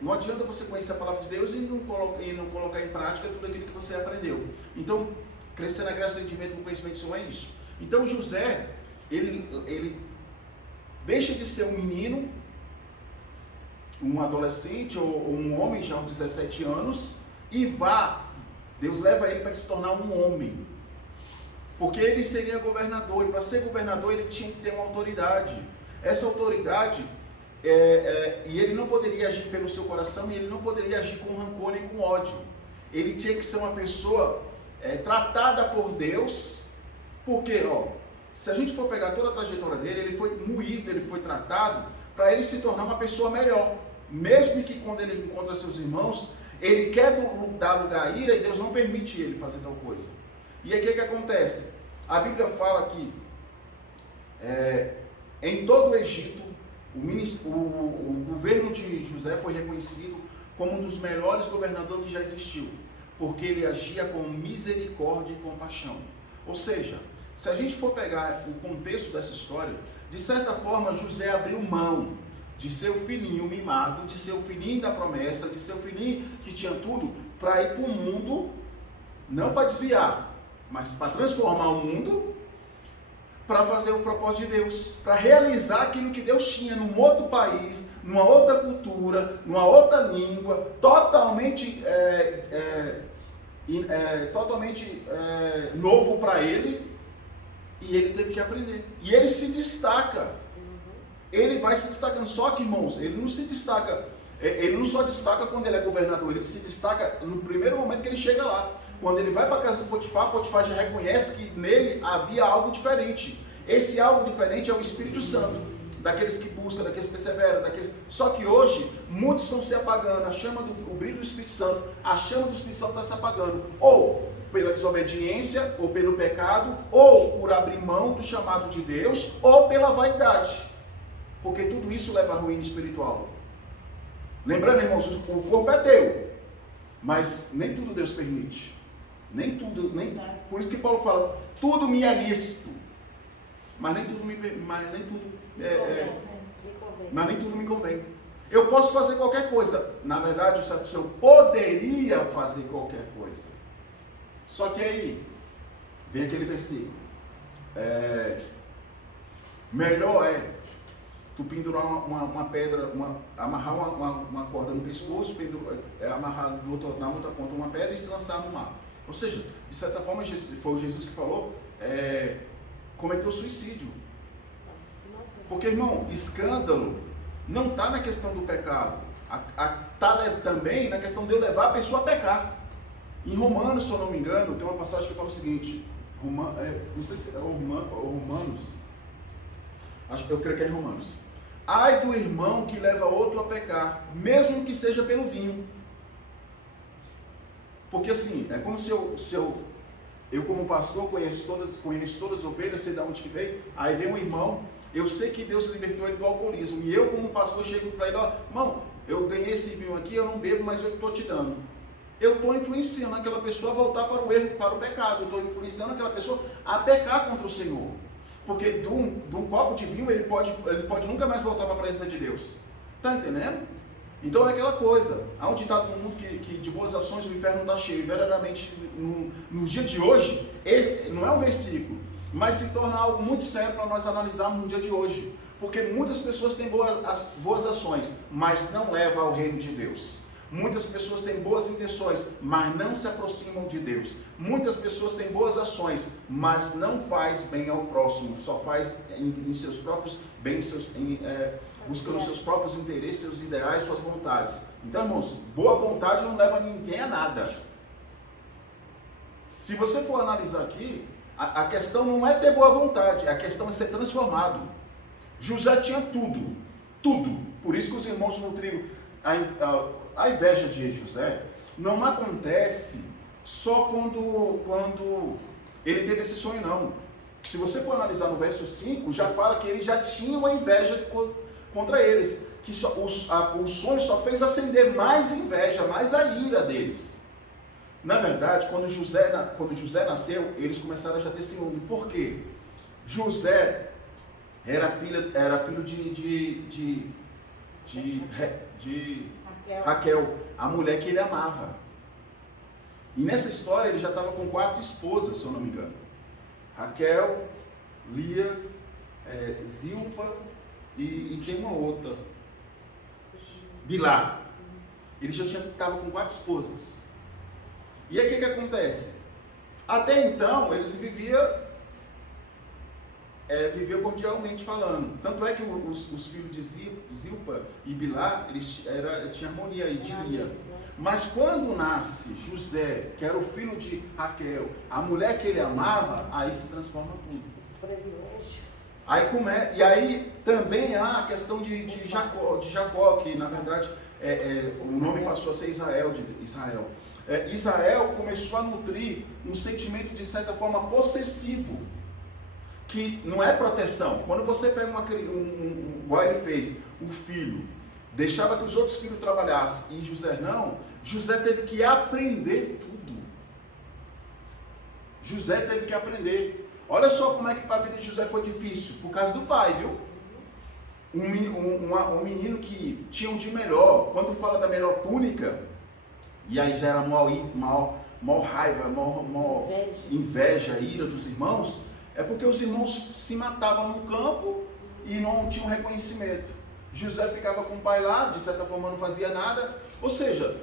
não adianta você conhecer a palavra de Deus e não colocar em prática tudo aquilo que você aprendeu. Então, crescer na graça do entendimento do conhecimento do Senhor é isso. Então, José, ele deixa de ser um menino, um adolescente ou um homem já aos 17 anos e Deus leva ele para se tornar um homem. Porque ele seria governador, e para ser governador ele tinha que ter uma autoridade. Essa autoridade, e ele não poderia agir pelo seu coração, e ele não poderia agir com rancor nem com ódio. Ele tinha que ser uma pessoa tratada por Deus, porque, se a gente for pegar toda a trajetória dele, ele foi moído, ele foi tratado, para ele se tornar uma pessoa melhor. Mesmo que quando ele encontra seus irmãos, ele quer dar lugar à ira, e Deus não permite ele fazer tal coisa. E aí o que acontece? A Bíblia fala que em todo o Egito, o governo de José foi reconhecido como um dos melhores governadores que já existiu, porque ele agia com misericórdia e compaixão. Ou seja, se a gente for pegar o contexto dessa história, de certa forma José abriu mão de ser o filhinho mimado, de ser o filhinho da promessa, de ser o filhinho que tinha tudo, para ir para o mundo, não para desviar, mas para transformar o mundo, para fazer o propósito de Deus, para realizar aquilo que Deus tinha num outro país, numa outra cultura, numa outra língua, totalmente novo para ele, e ele teve que aprender. E ele se destaca. Ele vai se destacando. Só que, irmãos, ele não se destaca. Ele não só destaca quando ele é governador, ele se destaca no primeiro momento que ele chega lá. Quando ele vai para a casa do Potifar, Potifar já reconhece que nele havia algo diferente. Esse algo diferente é o Espírito Santo, daqueles que buscam, daqueles que perseveram, daqueles... Só que hoje, muitos estão se apagando, o brilho do Espírito Santo, a chama do Espírito Santo está se apagando, ou pela desobediência, ou pelo pecado, ou por abrir mão do chamado de Deus, ou pela vaidade, porque tudo isso leva à ruína espiritual. Lembrando, irmãos, o corpo é teu, mas nem tudo Deus permite. Nem tudo, por isso que Paulo fala, tudo me é lícito, mas nem tudo me convém. Eu posso fazer qualquer coisa. Na verdade, o Senhor poderia fazer qualquer coisa. Só que aí, vem aquele versículo. Melhor é tu pendurar uma pedra, amarrar uma corda no pescoço, amarrar na outra ponta uma pedra e se lançar no mar. Ou seja, de certa forma, foi o Jesus que falou, cometeu suicídio. Porque, irmão, escândalo não está na questão do pecado, está também na questão de eu levar a pessoa a pecar. Em Romanos, se eu não me engano, tem uma passagem que fala o seguinte, não sei se é Romanos, eu creio que é em Romanos. Ai do irmão que leva outro a pecar, mesmo que seja pelo vinho. Porque assim, é como se eu como pastor conheço todas as ovelhas, sei de onde que veio, aí vem um irmão, eu sei que Deus libertou ele do alcoolismo, e eu como pastor chego para ele, irmão, eu ganhei esse vinho aqui, eu não bebo, mas eu estou te dando. Eu estou influenciando aquela pessoa a voltar para o erro, para o pecado, eu estou influenciando aquela pessoa a pecar contra o Senhor. Porque de um copo de vinho ele pode nunca mais voltar para a presença de Deus. Está entendendo? Então é aquela coisa, há um ditado no mundo que de boas ações o inferno está cheio. Verdadeiramente, no dia de hoje, não é um versículo, mas se torna algo muito sério para nós analisarmos no dia de hoje. Porque muitas pessoas têm boas ações, mas não levam ao reino de Deus. Muitas pessoas têm boas intenções, mas não se aproximam de Deus. Muitas pessoas têm boas ações, mas não faz bem ao próximo, só faz em seus próprios bens, buscando os seus próprios interesses, seus ideais, suas vontades. Então, irmãos, boa vontade não leva ninguém a nada. Se você for analisar aqui, a questão não é ter boa vontade, a questão é ser transformado. José tinha tudo, tudo. Por isso que os irmãos nutriram a inveja de José não acontece só quando ele teve esse sonho, não. Se você for analisar no verso 5, já fala que ele já tinha uma inveja contra eles, que o sonho só fez acender mais inveja, mais a ira deles. Na verdade, quando José nasceu, eles começaram a já ter ciúme. Por quê? José era filho Raquel, a mulher que ele amava. E nessa história ele já estava com 4 esposas, se eu não me engano. Raquel, Lia, Zilpa e tem uma outra, Bilá. Ele já estava com 4 esposas. E aí o que acontece? Até então eles viviam cordialmente falando. Tanto é que os filhos de Zilpa e Bilá, tinham harmonia aí, de Lia. Mas quando nasce José, que era o filho de Raquel, a mulher que ele amava, aí se transforma tudo. E aí também há a questão de Jacó, que na verdade o nome passou a ser Israel. Israel começou a nutrir um sentimento de certa forma possessivo, que não é proteção. Quando você pega igual ele fez, o filho, deixava que os outros filhos trabalhassem e José não, José teve que aprender tudo. José teve que aprender. Olha só como é que para a vida de José foi difícil, por causa do pai, viu? Um menino que tinha um de melhor. Quando fala da melhor túnica, e aí já era mal raiva, mal inveja, ira dos irmãos, é porque os irmãos se matavam no campo e não tinham reconhecimento. José ficava com o pai lá, de certa forma não fazia nada. Ou seja,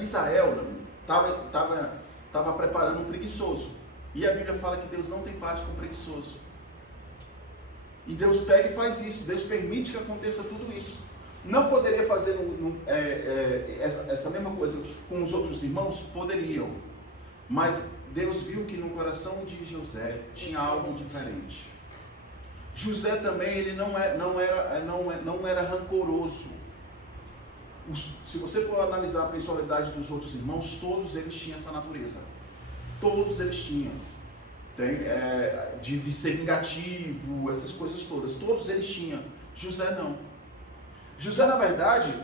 Israel estava preparando um preguiçoso. E a Bíblia fala que Deus não tem parte com o preguiçoso. E Deus pega e faz isso. Deus permite que aconteça tudo isso. Não poderia fazer essa mesma coisa com os outros irmãos? Poderiam. Mas Deus viu que no coração de José tinha algo diferente. José também ele não era rancoroso. Se você for analisar a personalidade dos outros irmãos, todos eles tinham essa natureza. Todos eles tinham. De ser vingativo, essas coisas todas. Todos eles tinham. José não. José, na verdade,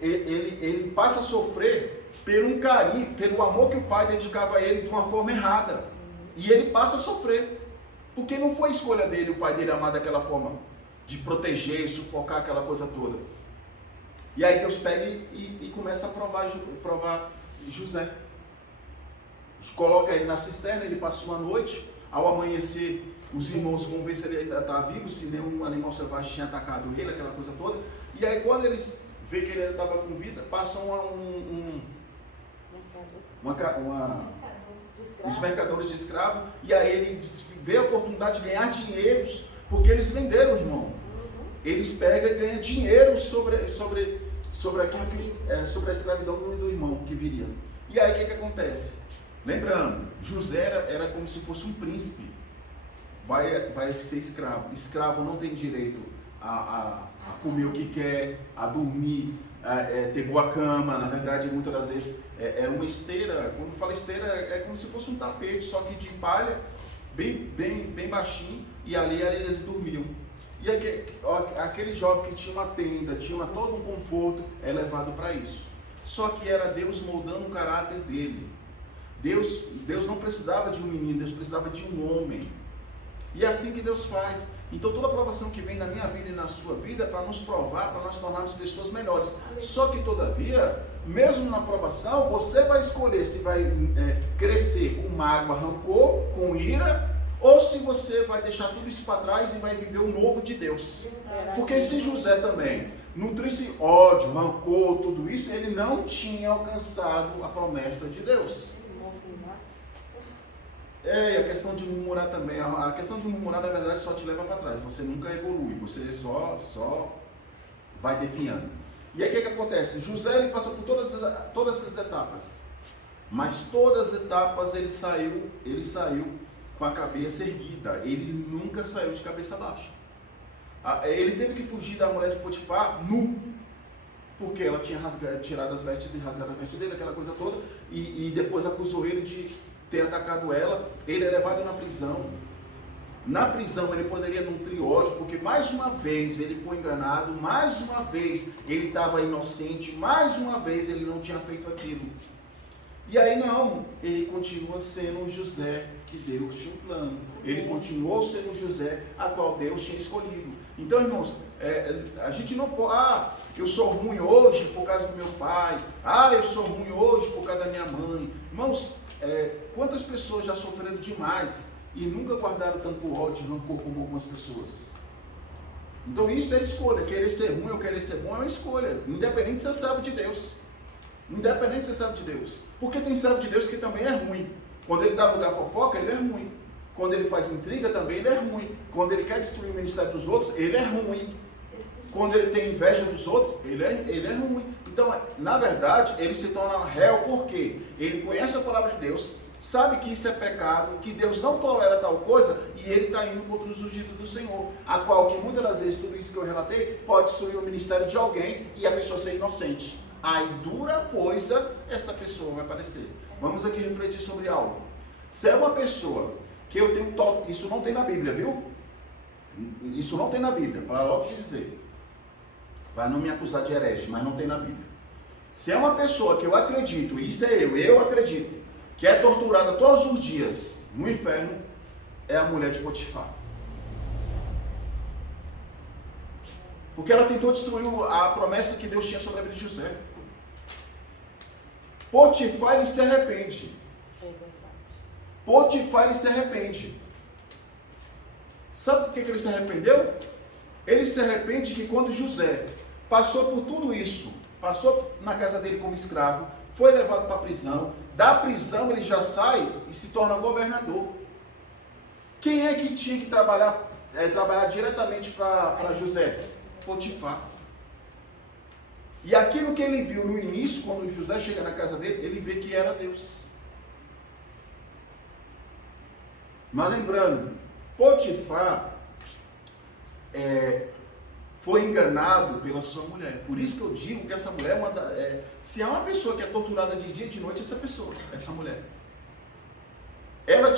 ele passa a sofrer pelo carinho, pelo amor que o pai dedicava a ele de uma forma errada. E ele passa a sofrer. Porque não foi escolha dele, o pai dele amar daquela forma, de proteger e sufocar aquela coisa toda. E aí Deus pega e começa a provar José. Coloca ele na cisterna, ele passa uma noite, ao amanhecer os irmãos vão ver se ele ainda está vivo, se nenhum animal selvagem tinha atacado ele, aquela coisa toda. E aí quando eles veem que ele ainda estava com vida, passam os mercadores de escravos, e aí ele vê a oportunidade de ganhar dinheiros, porque eles venderam o irmão. Eles pegam e ganham dinheiro sobre aquilo sobre a escravidão do irmão que viria. E aí o que acontece? Lembrando, José era como se fosse um príncipe. Vai ser escravo. Escravo não tem direito a comer o que quer, a dormir, ter boa cama. Na verdade, muitas das vezes é uma esteira. Quando fala esteira, é como se fosse um tapete, só que de palha, bem baixinho, e ali eles dormiam. E aquele jovem que tinha uma tenda, tinha todo um conforto, é levado para isso. Só que era Deus moldando o caráter dele. Deus não precisava de um menino, Deus precisava de um homem. E é assim que Deus faz. Então toda provação que vem na minha vida e na sua vida é para nos provar, para nós tornarmos pessoas melhores. Só que todavia, mesmo na provação, você vai escolher se vai crescer com mágoa, rancor, com ira, ou se você vai deixar tudo isso para trás e vai viver o novo de Deus. Porque se José também nutrisse ódio, rancor, tudo isso, ele não tinha alcançado a promessa de Deus. E a questão de murmurar também. A questão de murmurar, na verdade, só te leva para trás. Você nunca evolui, você só vai definhando. E aí o que acontece? José ele passou por todas essas etapas. Mas todas as etapas ele saiu com a cabeça erguida. Ele nunca saiu de cabeça baixa. Ele teve que fugir da mulher de Potifar nu, porque ela tinha tirado as vestes dele, rasgado as vestes dele, aquela coisa toda, e depois acusou ele de ter atacado ela. Ele é levado na prisão. Na prisão ele poderia nutrir ódio, porque mais uma vez ele foi enganado, mais uma vez ele estava inocente, mais uma vez ele não tinha feito aquilo. E aí não, ele continua sendo o José que Deus tinha um plano. Ele continuou sendo o José a qual Deus tinha escolhido. Então, irmãos, a gente não pode, eu sou ruim hoje por causa do meu pai, eu sou ruim hoje por causa da minha mãe. Irmãos, quantas pessoas já sofreram demais e nunca guardaram tanto ódio e rancor como algumas pessoas? Então isso é escolha, querer ser ruim ou querer ser bom é uma escolha, independente de ser servo de Deus. Independente de ser servo de Deus. Porque tem servo de Deus que também é ruim. Quando ele dá lugar à fofoca, ele é ruim. Quando ele faz intriga, também ele é ruim. Quando ele quer destruir o ministério dos outros, ele é ruim. Quando ele tem inveja dos outros, ele é ruim. Então, na verdade, ele se torna réu porque ele conhece a palavra de Deus, sabe que isso é pecado, que Deus não tolera tal coisa, e ele está indo contra os ungidos do Senhor, a qual que muitas das vezes, tudo isso que eu relatei, pode destruir o ministério de alguém e a pessoa ser inocente. Aí dura coisa, essa pessoa vai aparecer. Vamos aqui refletir sobre algo. Se é uma pessoa que eu tenho toque, isso não tem na Bíblia, viu? Isso não tem na Bíblia, para logo te dizer. Vai não me acusar de herege, mas não tem na Bíblia. Se é uma pessoa que eu acredito, isso é eu acredito, que é torturada todos os dias no inferno, é a mulher de Potifar. Porque ela tentou destruir a promessa que Deus tinha sobre a vida de José. Potifar, ele se arrepende. Potifar, ele se arrepende. Sabe por que ele se arrependeu? Ele se arrepende que quando José passou por tudo isso, passou na casa dele como escravo, foi levado para a prisão, da prisão ele já sai e se torna governador. Quem é que tinha que trabalhar diretamente para José? Potifar. E aquilo que ele viu no início, quando José chega na casa dele, ele vê que era Deus. Mas lembrando, Potifar foi enganado pela sua mulher. Por isso que eu digo que essa mulher se há uma pessoa que é torturada de dia e de noite, essa mulher. Ela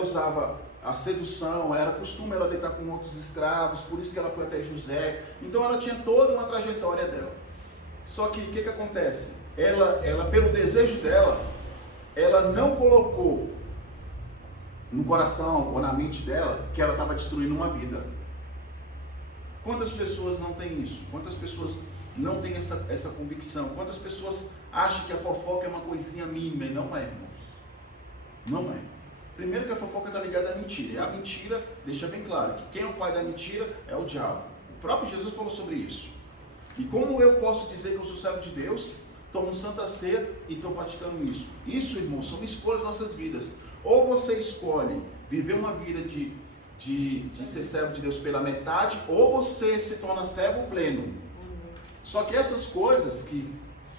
usava a sedução, era costume ela deitar com outros escravos, por isso que ela foi até José. Então ela tinha toda uma trajetória dela. Só que o que acontece? Ela, pelo desejo dela, ela não colocou no coração ou na mente dela que ela estava destruindo uma vida. Quantas pessoas não têm isso? Quantas pessoas não têm essa convicção? Quantas pessoas acham que a fofoca é uma coisinha mínima? E não é, irmãos. Não é. Primeiro que a fofoca está ligada à mentira. E a mentira deixa bem claro que quem é o pai da mentira é o diabo. O próprio Jesus falou sobre isso. E como eu posso dizer que eu sou servo de Deus, tomo santa ceia e estou praticando isso? Isso, irmãos, são escolhas das nossas vidas. Ou você escolhe viver uma vida de ser servo de Deus pela metade, ou você se torna servo pleno. Só que essas coisas que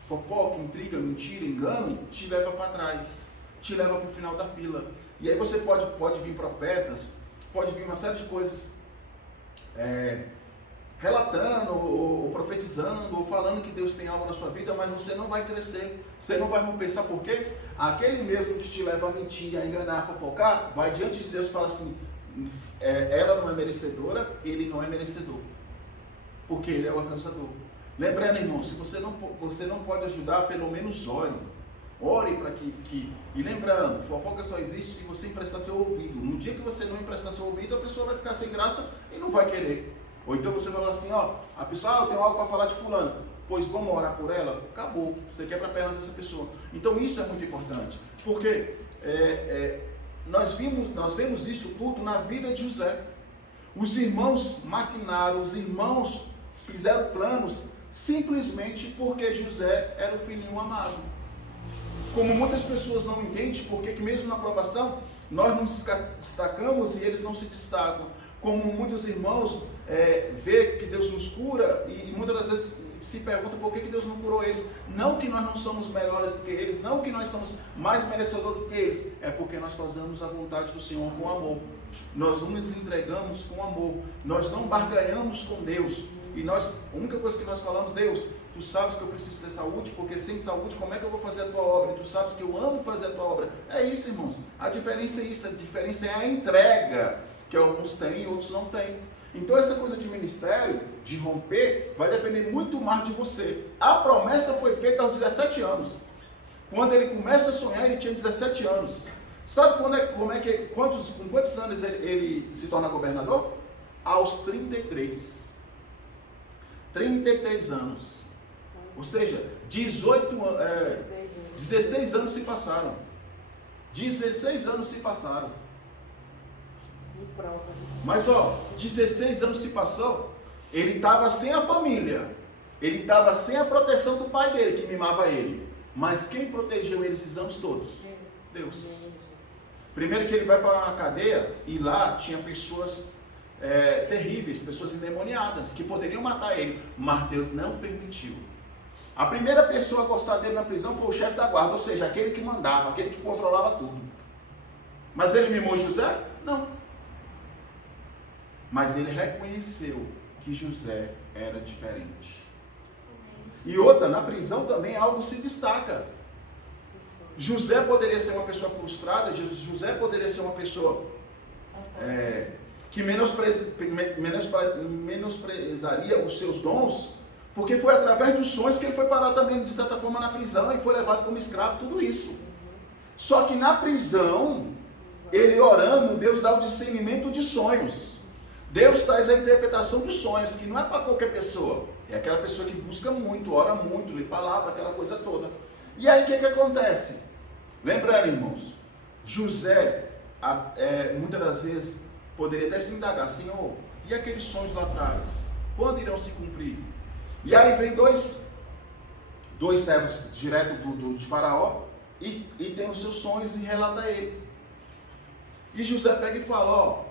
fofoca, intriga, mentira, engano, te leva para trás, te leva para o final da fila. E aí você pode vir profetas, pode vir uma série de coisas relatando, ou profetizando, ou falando que Deus tem algo na sua vida, mas você não vai crescer, você não vai romper. Sabe por quê? Aquele mesmo que te leva a mentir, a enganar, a fofocar, vai diante de Deus e fala assim, ela não é merecedora, ele não é merecedor, porque ele é o alcançador. Lembrando, irmão, se você não pode ajudar, pelo menos ore para que... E lembrando, fofoca só existe se você emprestar seu ouvido. No dia que você não emprestar seu ouvido, a pessoa vai ficar sem graça e não vai querer. Ou então você vai falar assim, a pessoa, eu tenho algo para falar de fulano, pois vamos orar por ela? Acabou, você quebra a perna dessa pessoa. Então isso é muito importante, porque nós vemos isso tudo na vida de José. Os irmãos maquinaram, os irmãos fizeram planos simplesmente porque José era o filhinho amado. Como muitas pessoas não entendem, porque que mesmo na provação nós nos destacamos e eles não se destacam. Como muitos irmãos vê que Deus nos cura e muitas das vezes se perguntam por que Deus não curou eles. Não que nós não somos melhores do que eles, não que nós somos mais merecedores do que eles, é porque nós fazemos a vontade do Senhor com amor. Nós nos entregamos com amor, nós não barganhamos com Deus. E a única coisa que nós falamos, Deus, tu sabes que eu preciso ter saúde, porque sem saúde como é que eu vou fazer a tua obra? E tu sabes que eu amo fazer a tua obra. É isso, irmãos. A diferença é isso, a diferença é a entrega, que alguns têm e outros não têm. Então essa coisa de ministério, de romper, vai depender muito mais de você. A promessa foi feita aos 17 anos. Quando ele começa a sonhar, ele tinha 17 anos. Sabe com quantos anos ele se torna governador? Aos 33. 33 anos. Ou seja, 16 anos se passaram. 16 anos se passaram. Mas 16 anos se passou, ele estava sem a família. Ele estava sem a proteção do pai dele, que mimava ele. Mas quem protegeu ele esses anos todos? Deus. Primeiro que ele vai para uma cadeia e lá tinha pessoas terríveis, pessoas endemoniadas, que poderiam matar ele, mas Deus não permitiu. A primeira pessoa a gostar dele na prisão foi o chefe da guarda, ou seja, aquele que mandava, aquele que controlava tudo. Mas ele mimou José? Não. Mas ele reconheceu que José era diferente. E outra, na prisão também algo se destaca. José poderia ser uma pessoa frustrada, José poderia ser uma pessoa que menosprezaria os seus dons, porque foi através dos sonhos que ele foi parar também, de certa forma, na prisão e foi levado como escravo, tudo isso. Só que na prisão, ele orando, Deus dá o discernimento de sonhos. Deus traz a interpretação dos sonhos, que não é para qualquer pessoa. É aquela pessoa que busca muito, ora muito, lê palavra, aquela coisa toda. E aí o que acontece? Lembrando, irmãos, José, muitas das vezes, poderia até se indagar, Senhor, e aqueles sonhos lá atrás? Quando irão se cumprir? E aí vem dois servos direto de Faraó e tem os seus sonhos e relata a ele. E José pega e fala,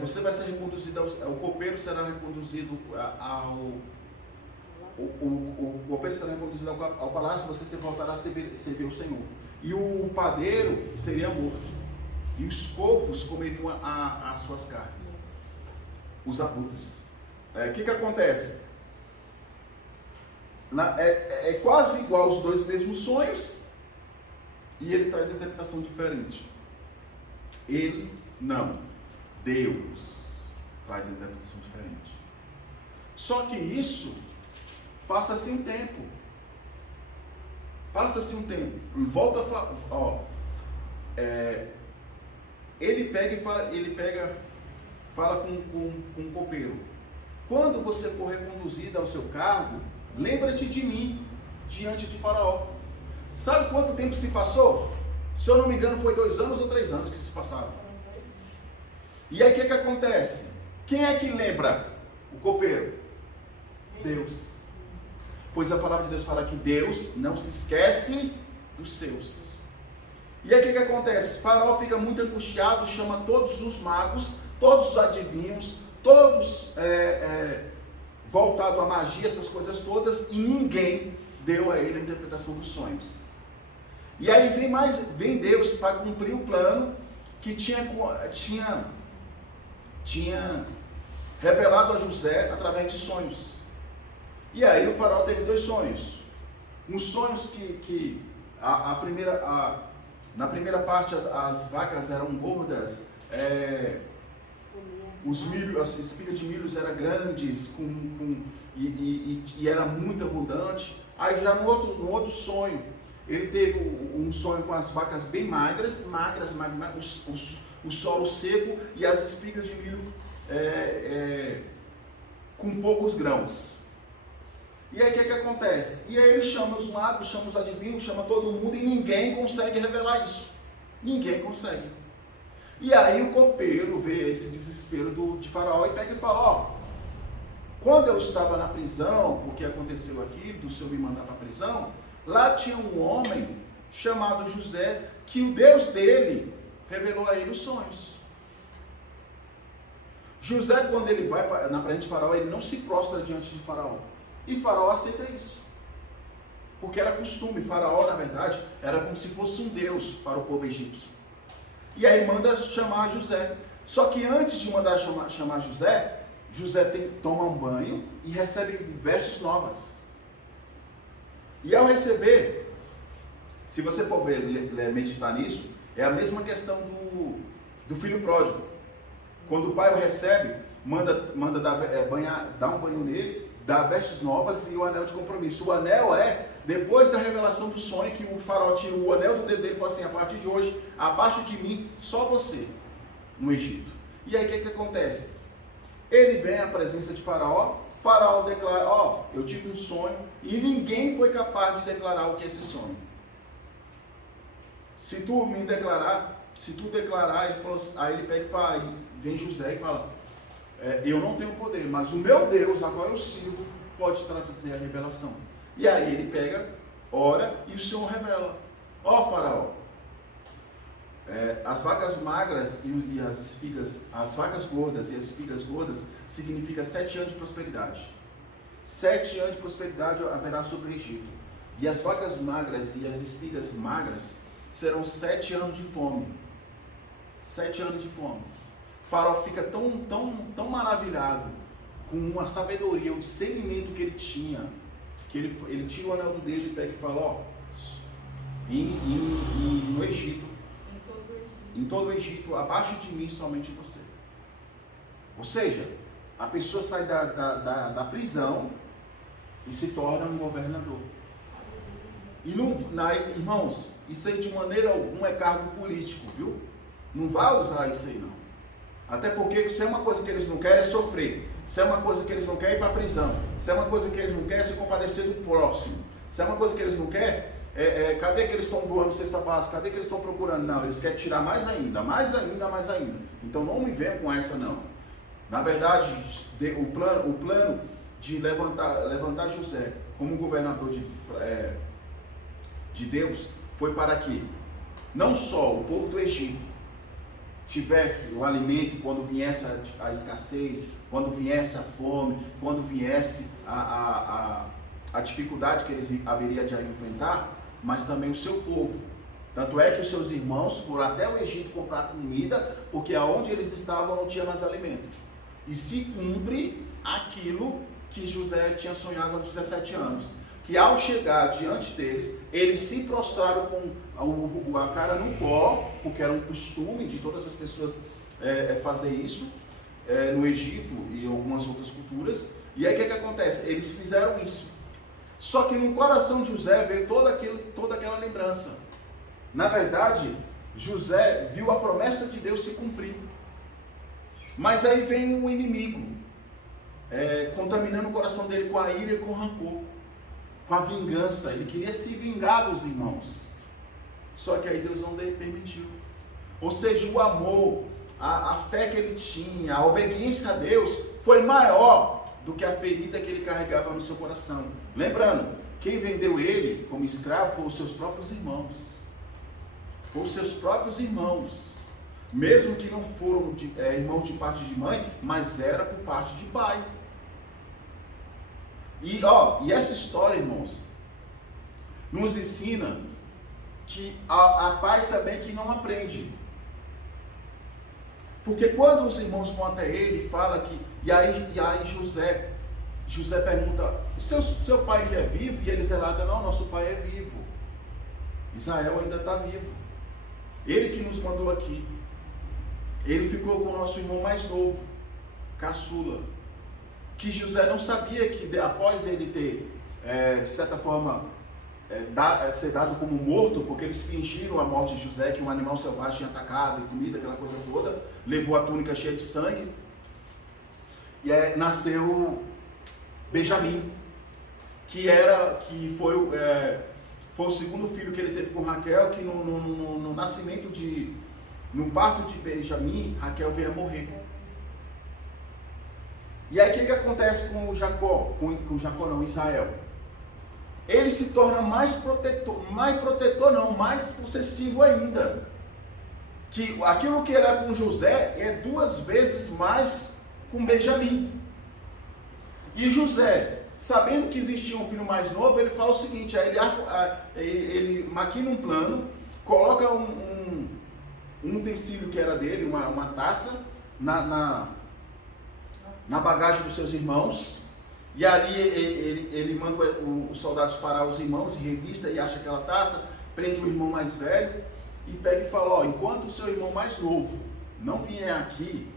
você vai ser reconduzido, o copeiro será reconduzido o copeiro será reconduzido ao palácio, você se voltará a servir o Senhor. E o padeiro seria morto. E os corvos comeriam as suas carnes. Os abutres. O que acontece? É quase igual os dois mesmos sonhos. E ele traz a interpretação diferente. Ele não. Deus traz a interpretação diferente. Só que isso passa-se um tempo. Passa-se um tempo. E volta a falar. Ele pega e fala com o copeiro. Quando você for reconduzido ao seu cargo, lembra-te de mim diante de Faraó. Sabe quanto tempo se passou? Se eu não me engano, foi 2 anos ou 3 anos que se passaram. E aí o que acontece? Quem é que lembra o copeiro? Deus. Pois a palavra de Deus fala que Deus não se esquece dos seus. E aí o que acontece? Faraó fica muito angustiado, chama todos os magos, todos os adivinhos, todos voltados à magia, essas coisas todas, e ninguém deu a ele a interpretação dos sonhos. E aí vem Deus para cumprir o plano que tinha revelado a José através de sonhos. E aí o faraó teve 2 sonhos. Uns sonhos que na primeira parte as vacas eram gordas, as espigas de milhos eram grandes e era muito abundante. Aí já no outro sonho, ele teve um sonho com as vacas bem magras, o solo seco e as espigas de milho com poucos grãos. E aí o que acontece? E aí ele chama os magos, chama os adivinhos, chama todo mundo e ninguém consegue revelar isso. Ninguém consegue. E aí o copeiro vê esse desespero de Faraó e pega e fala, quando eu estava na prisão, porque aconteceu aqui, do Senhor me mandar para a prisão, lá tinha um homem chamado José, que o Deus dele revelou a ele os sonhos. José, quando ele vai na frente de Faraó, ele não se prostra diante de Faraó. E Faraó aceita isso. Porque era costume. Faraó, na verdade, era como se fosse um deus para o povo egípcio. E aí manda chamar José. Só que antes de mandar chamar José, toma um banho e recebe vestes novas. E ao receber, se você for meditar nisso, é a mesma questão do filho pródigo. Quando o pai o recebe, manda dar um banho nele, dá vestes novas e o anel de compromisso. O anel é depois da revelação do sonho, que o faraó tira o anel do dedo dele e fala assim, a partir de hoje, abaixo de mim, só você, no Egito. E aí o que acontece? Ele vem à presença de Faraó, Faraó declara, eu tive um sonho, e ninguém foi capaz de declarar o que é esse sonho. Se tu declarar, ele falou, aí ele pega e fala, aí vem José e fala, eu não tenho poder, mas o meu Deus, a qual eu sirvo, pode trazer a revelação. E aí ele pega, ora, e o Senhor revela. Faraó, as vacas magras e as espigas, as vacas gordas e as espigas gordas, significa 7 anos de prosperidade. 7 anos de prosperidade haverá sobre o Egito. E as vacas magras e as espigas magras serão 7 anos de fome. 7 anos de fome. O faraó fica tão maravilhado com a sabedoria, o discernimento que ele tinha, que ele tira o anel do dedo e pega e fala, no Egito, em todo o Egito, abaixo de mim somente você. Ou seja, a pessoa sai da prisão e se torna um governador. E irmãos, isso aí de maneira alguma é cargo político, viu? Não vai usar isso aí não. Até porque se é uma coisa que eles não querem é sofrer. Se é uma coisa que eles não querem é ir para a prisão. Se é uma coisa que eles não querem é se compadecer do próximo. Se é uma coisa que eles não querem, cadê que eles estão doando cesta básica? Cadê que eles estão procurando? Não, eles querem tirar mais ainda, mais ainda, mais ainda. Então não me venha com essa não. Na verdade, o plano de levantar José como governador de Deus foi para que não só o povo do Egito tivesse o alimento quando viesse a escassez, quando viesse a fome, quando viesse a dificuldade que eles haveriam de enfrentar, mas também o seu povo. Tanto é que os seus irmãos foram até o Egito comprar comida, porque aonde eles estavam não tinha mais alimento. E se cumpre aquilo que José tinha sonhado aos 17 anos. Que ao chegar diante deles, eles se prostraram com a cara no pó, porque era um costume de todas as pessoas fazer isso no Egito e algumas outras culturas. E aí o que acontece? Eles fizeram isso. Só que no coração de José veio toda aquela lembrança. Na verdade, José viu a promessa de Deus se cumprir. Mas aí vem o inimigo, contaminando o coração dele com a ira e com o rancor, com a vingança. Ele queria se vingar dos irmãos. Só que aí Deus não permitiu. Ou seja, o amor, a fé que ele tinha, a obediência a Deus foi maior do que a ferida que ele carregava no seu coração. Lembrando, quem vendeu ele como escravo foram os seus próprios irmãos. Foram os seus próprios irmãos. Mesmo que não foram irmãos de parte de mãe, mas era por parte de pai. E essa história, irmãos, nos ensina que há pais também que não aprendem. Porque quando os irmãos vão até ele, fala que... E aí José pergunta, seu pai ainda é vivo? E eles relatam, não, nosso pai é vivo. Israel ainda está vivo. Ele que nos mandou aqui. Ele ficou com o nosso irmão mais novo, caçula. Que José não sabia que após ele ter, de certa forma, ser dado como morto, porque eles fingiram a morte de José, que um animal selvagem tinha atacado e comida, aquela coisa toda, levou a túnica cheia de sangue, e nasceu Benjamim, que foi o segundo filho que ele teve com Raquel, que no nascimento no parto de Benjamim, Raquel veio a morrer. E aí o que acontece com Jacó? Com Jacó não, Israel. Ele se torna mais possessivo ainda. Que aquilo que era com José é 2 vezes mais com Benjamim. E José, sabendo que existia um filho mais novo, ele fala o seguinte, aí ele maquina um plano, coloca um utensílio que era dele, uma taça, na bagagem dos seus irmãos, e ali ele manda os soldados parar os irmãos e revista e acha aquela taça, prende o irmão mais velho e pega e fala, enquanto o seu irmão mais novo não vier aqui,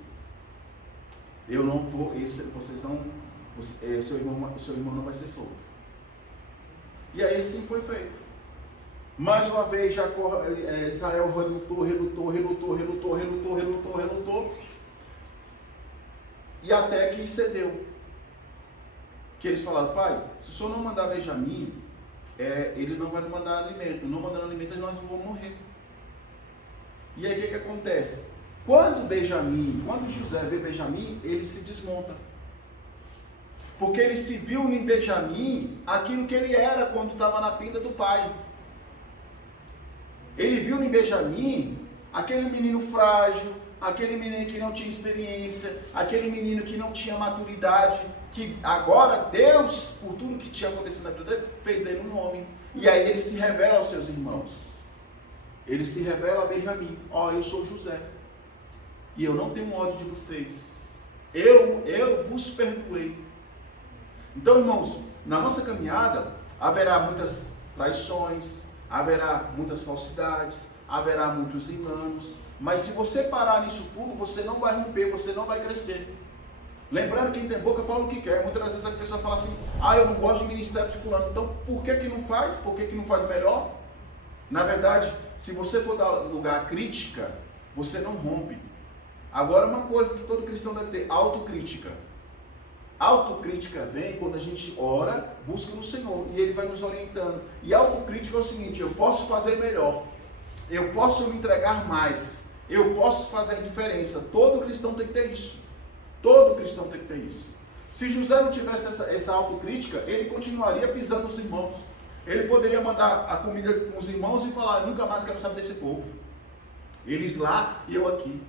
eu não vou, seu irmão não vai ser solto. E aí assim foi feito. Mais uma vez, Israel relutou. E até que cedeu. Que eles falaram, pai, se o senhor não mandar Benjamim, ele não vai nos mandar alimento. Não mandando alimento, nós não vamos morrer. E aí o que acontece? Quando José vê Benjamim, ele se desmonta. Porque ele se viu em Benjamim aquilo que ele era quando estava na tenda do pai. Ele viu em Benjamim aquele menino frágil, aquele menino que não tinha experiência, aquele menino que não tinha maturidade, que agora Deus, por tudo que tinha acontecido na vida dele, fez dele um homem. E aí ele se revela aos seus irmãos. Ele se revela a Benjamim. Eu sou José. E eu não tenho ódio de vocês. Eu vos perdoei. Então, irmãos, na nossa caminhada haverá muitas traições, haverá muitas falsidades, haverá muitos enganos. Mas se você parar nisso tudo, você não vai romper, você não vai crescer. Lembrando que quem tem boca fala o que quer. Muitas vezes a pessoa fala assim, eu não gosto de ministério de fulano. Então, por que não faz? Por que não faz melhor? Na verdade, se você for dar lugar à crítica, você não rompe. Agora, uma coisa que todo cristão deve ter, autocrítica. Autocrítica vem quando a gente ora, busca no Senhor, e Ele vai nos orientando. E autocrítica é o seguinte, eu posso fazer melhor, eu posso me entregar mais, eu posso fazer a diferença. Todo cristão tem que ter isso. Todo cristão tem que ter isso. Se José não tivesse essa autocrítica, ele continuaria pisando nos irmãos. Ele poderia mandar a comida com os irmãos e falar, nunca mais quero saber desse povo. Eles lá e eu aqui.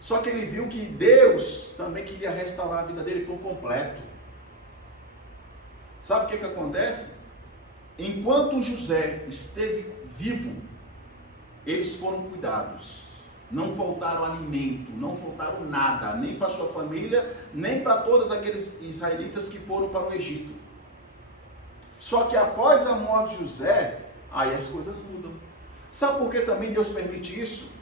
Só que ele viu que Deus também queria restaurar a vida dele por completo. Sabe o que acontece? Enquanto José esteve vivo, eles foram cuidados. Não faltaram alimento, não faltaram nada, nem para sua família, nem para todos aqueles israelitas que foram para o Egito. Só que após a morte de José, aí as coisas mudam. Sabe por que também Deus permite isso?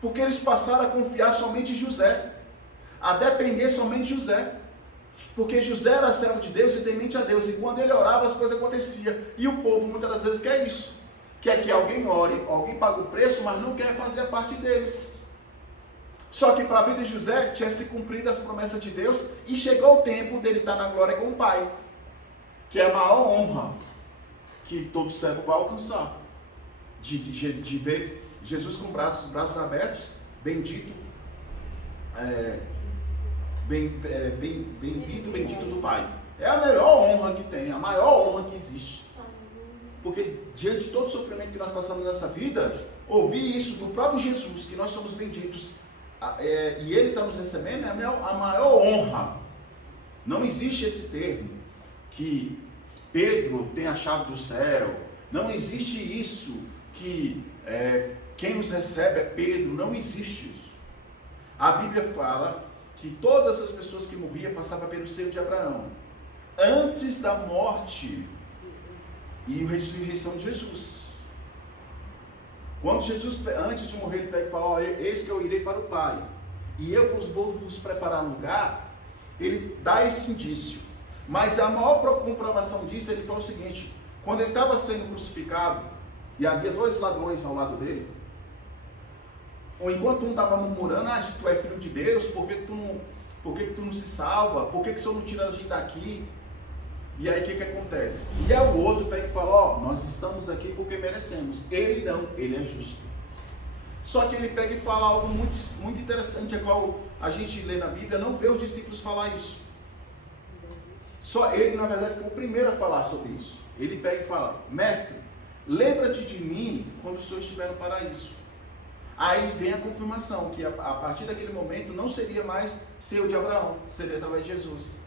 Porque eles passaram a confiar somente em José, a depender somente de José. Porque José era servo de Deus e temente a Deus, e quando ele orava as coisas aconteciam. E o povo muitas das vezes quer isso, quer que alguém ore, alguém pague o preço, mas não quer fazer a parte deles. Só que para a vida de José tinha se cumprido as promessas de Deus, e chegou o tempo dele estar na glória com o Pai, que é a maior honra que todo servo vai alcançar, de ver Jesus com braços abertos, bendito, bem-vindo, bendito do Pai. É a melhor honra que tem, a maior honra que existe. Porque diante de todo o sofrimento que nós passamos nessa vida, ouvir isso do próprio Jesus, que nós somos benditos, e Ele está nos recebendo, é a maior honra. Não existe esse termo, que Pedro tem a chave do céu. Não existe isso, que quem nos recebe é Pedro. Não existe isso. A Bíblia fala que todas as pessoas que morriam passavam pelo seio de Abraão, antes da morte e a ressurreição de Jesus. Quando Jesus, antes de morrer, ele pega e fala, eis que eu irei para o Pai, e eu vou vos preparar um lugar. Ele dá esse indício. Mas a maior comprovação disso, ele falou o seguinte, quando ele estava sendo crucificado, e havia 2 ladrões ao lado dele, ou enquanto um estava murmurando, se tu é filho de Deus, por que tu não se salva? Por que o Senhor não tira a gente daqui? E aí o que acontece? E aí o outro pega e fala, nós estamos aqui porque merecemos. Ele não, ele é justo. Só que ele pega e fala algo muito, muito interessante, a qual a gente lê na Bíblia, não vê os discípulos falar isso. Só ele, na verdade, foi o primeiro a falar sobre isso. Ele pega e fala, mestre, lembra-te de mim quando o Senhor estiver no paraíso. Aí vem a confirmação, que a partir daquele momento não seria mais ser o de Abraão, seria através de Jesus.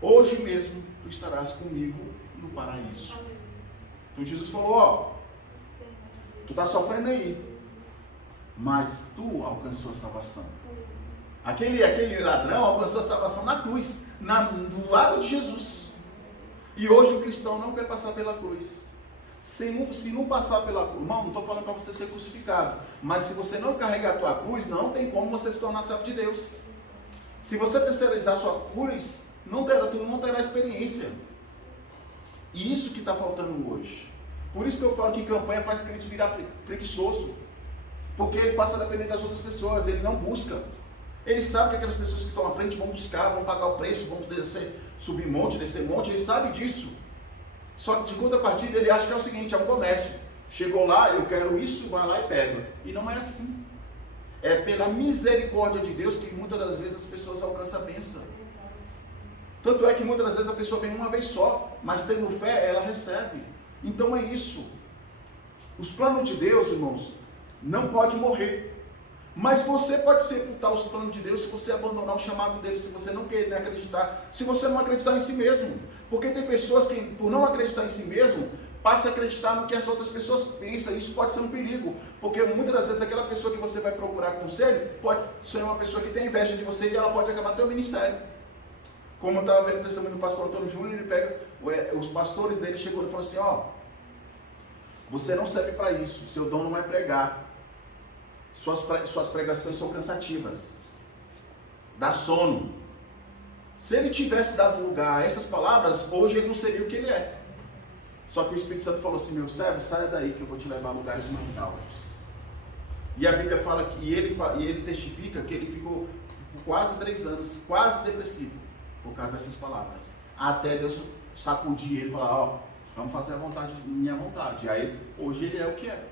Hoje mesmo tu estarás comigo no paraíso. Então Jesus falou, tu está sofrendo aí, mas tu alcançou a salvação. Aquele ladrão alcançou a salvação na cruz, do lado de Jesus. E hoje o cristão não quer passar pela cruz. Se não passar pela cruz, irmão, não estou falando para você ser crucificado, mas se você não carregar a tua cruz, não tem como você se tornar servo de Deus. Se você terceirizar a sua cruz, tu não terá experiência. E isso que está faltando hoje. Por isso que eu falo que campanha faz crente virar preguiçoso. Porque ele passa a depender das outras pessoas, ele não busca. Ele sabe que aquelas pessoas que estão à frente vão buscar, vão pagar o preço, vão descer, subir monte, descer monte, ele sabe disso. Só que de contrapartida ele acha que é o seguinte, é um comércio. Chegou lá, eu quero isso, vai lá e pega. E não é assim. É pela misericórdia de Deus que muitas das vezes as pessoas alcançam a bênção. Tanto é que muitas das vezes a pessoa vem uma vez só, mas tendo fé, ela recebe. Então é isso. Os planos de Deus, irmãos, não pode morrer. Mas você pode sepultar os planos de Deus se você abandonar o chamado dele, se você não querer acreditar, se você não acreditar em si mesmo. Porque tem pessoas que, por não acreditar em si mesmo, passam a acreditar no que as outras pessoas pensam. Isso pode ser um perigo, porque muitas das vezes aquela pessoa que você vai procurar conselho pode ser uma pessoa que tem inveja de você e ela pode acabar teu ministério. Como eu estava vendo o testemunho do pastor Antônio Júnior, ele pega, os pastores dele chegou e falou assim, ó, você não serve para isso, seu dom não é pregar, suas pregações são cansativas, dá sono. Se ele tivesse dado lugar a essas palavras, hoje ele não seria o que ele é. Só que o Espírito Santo falou assim, meu servo, saia daí que eu vou te levar a lugares mais altos. E a Bíblia fala, e ele testifica que ele ficou por quase 3 anos, quase depressivo, por causa dessas palavras. Até Deus sacudir ele e falar, ó, vamos fazer a vontade, minha vontade. E aí, hoje ele é o que é.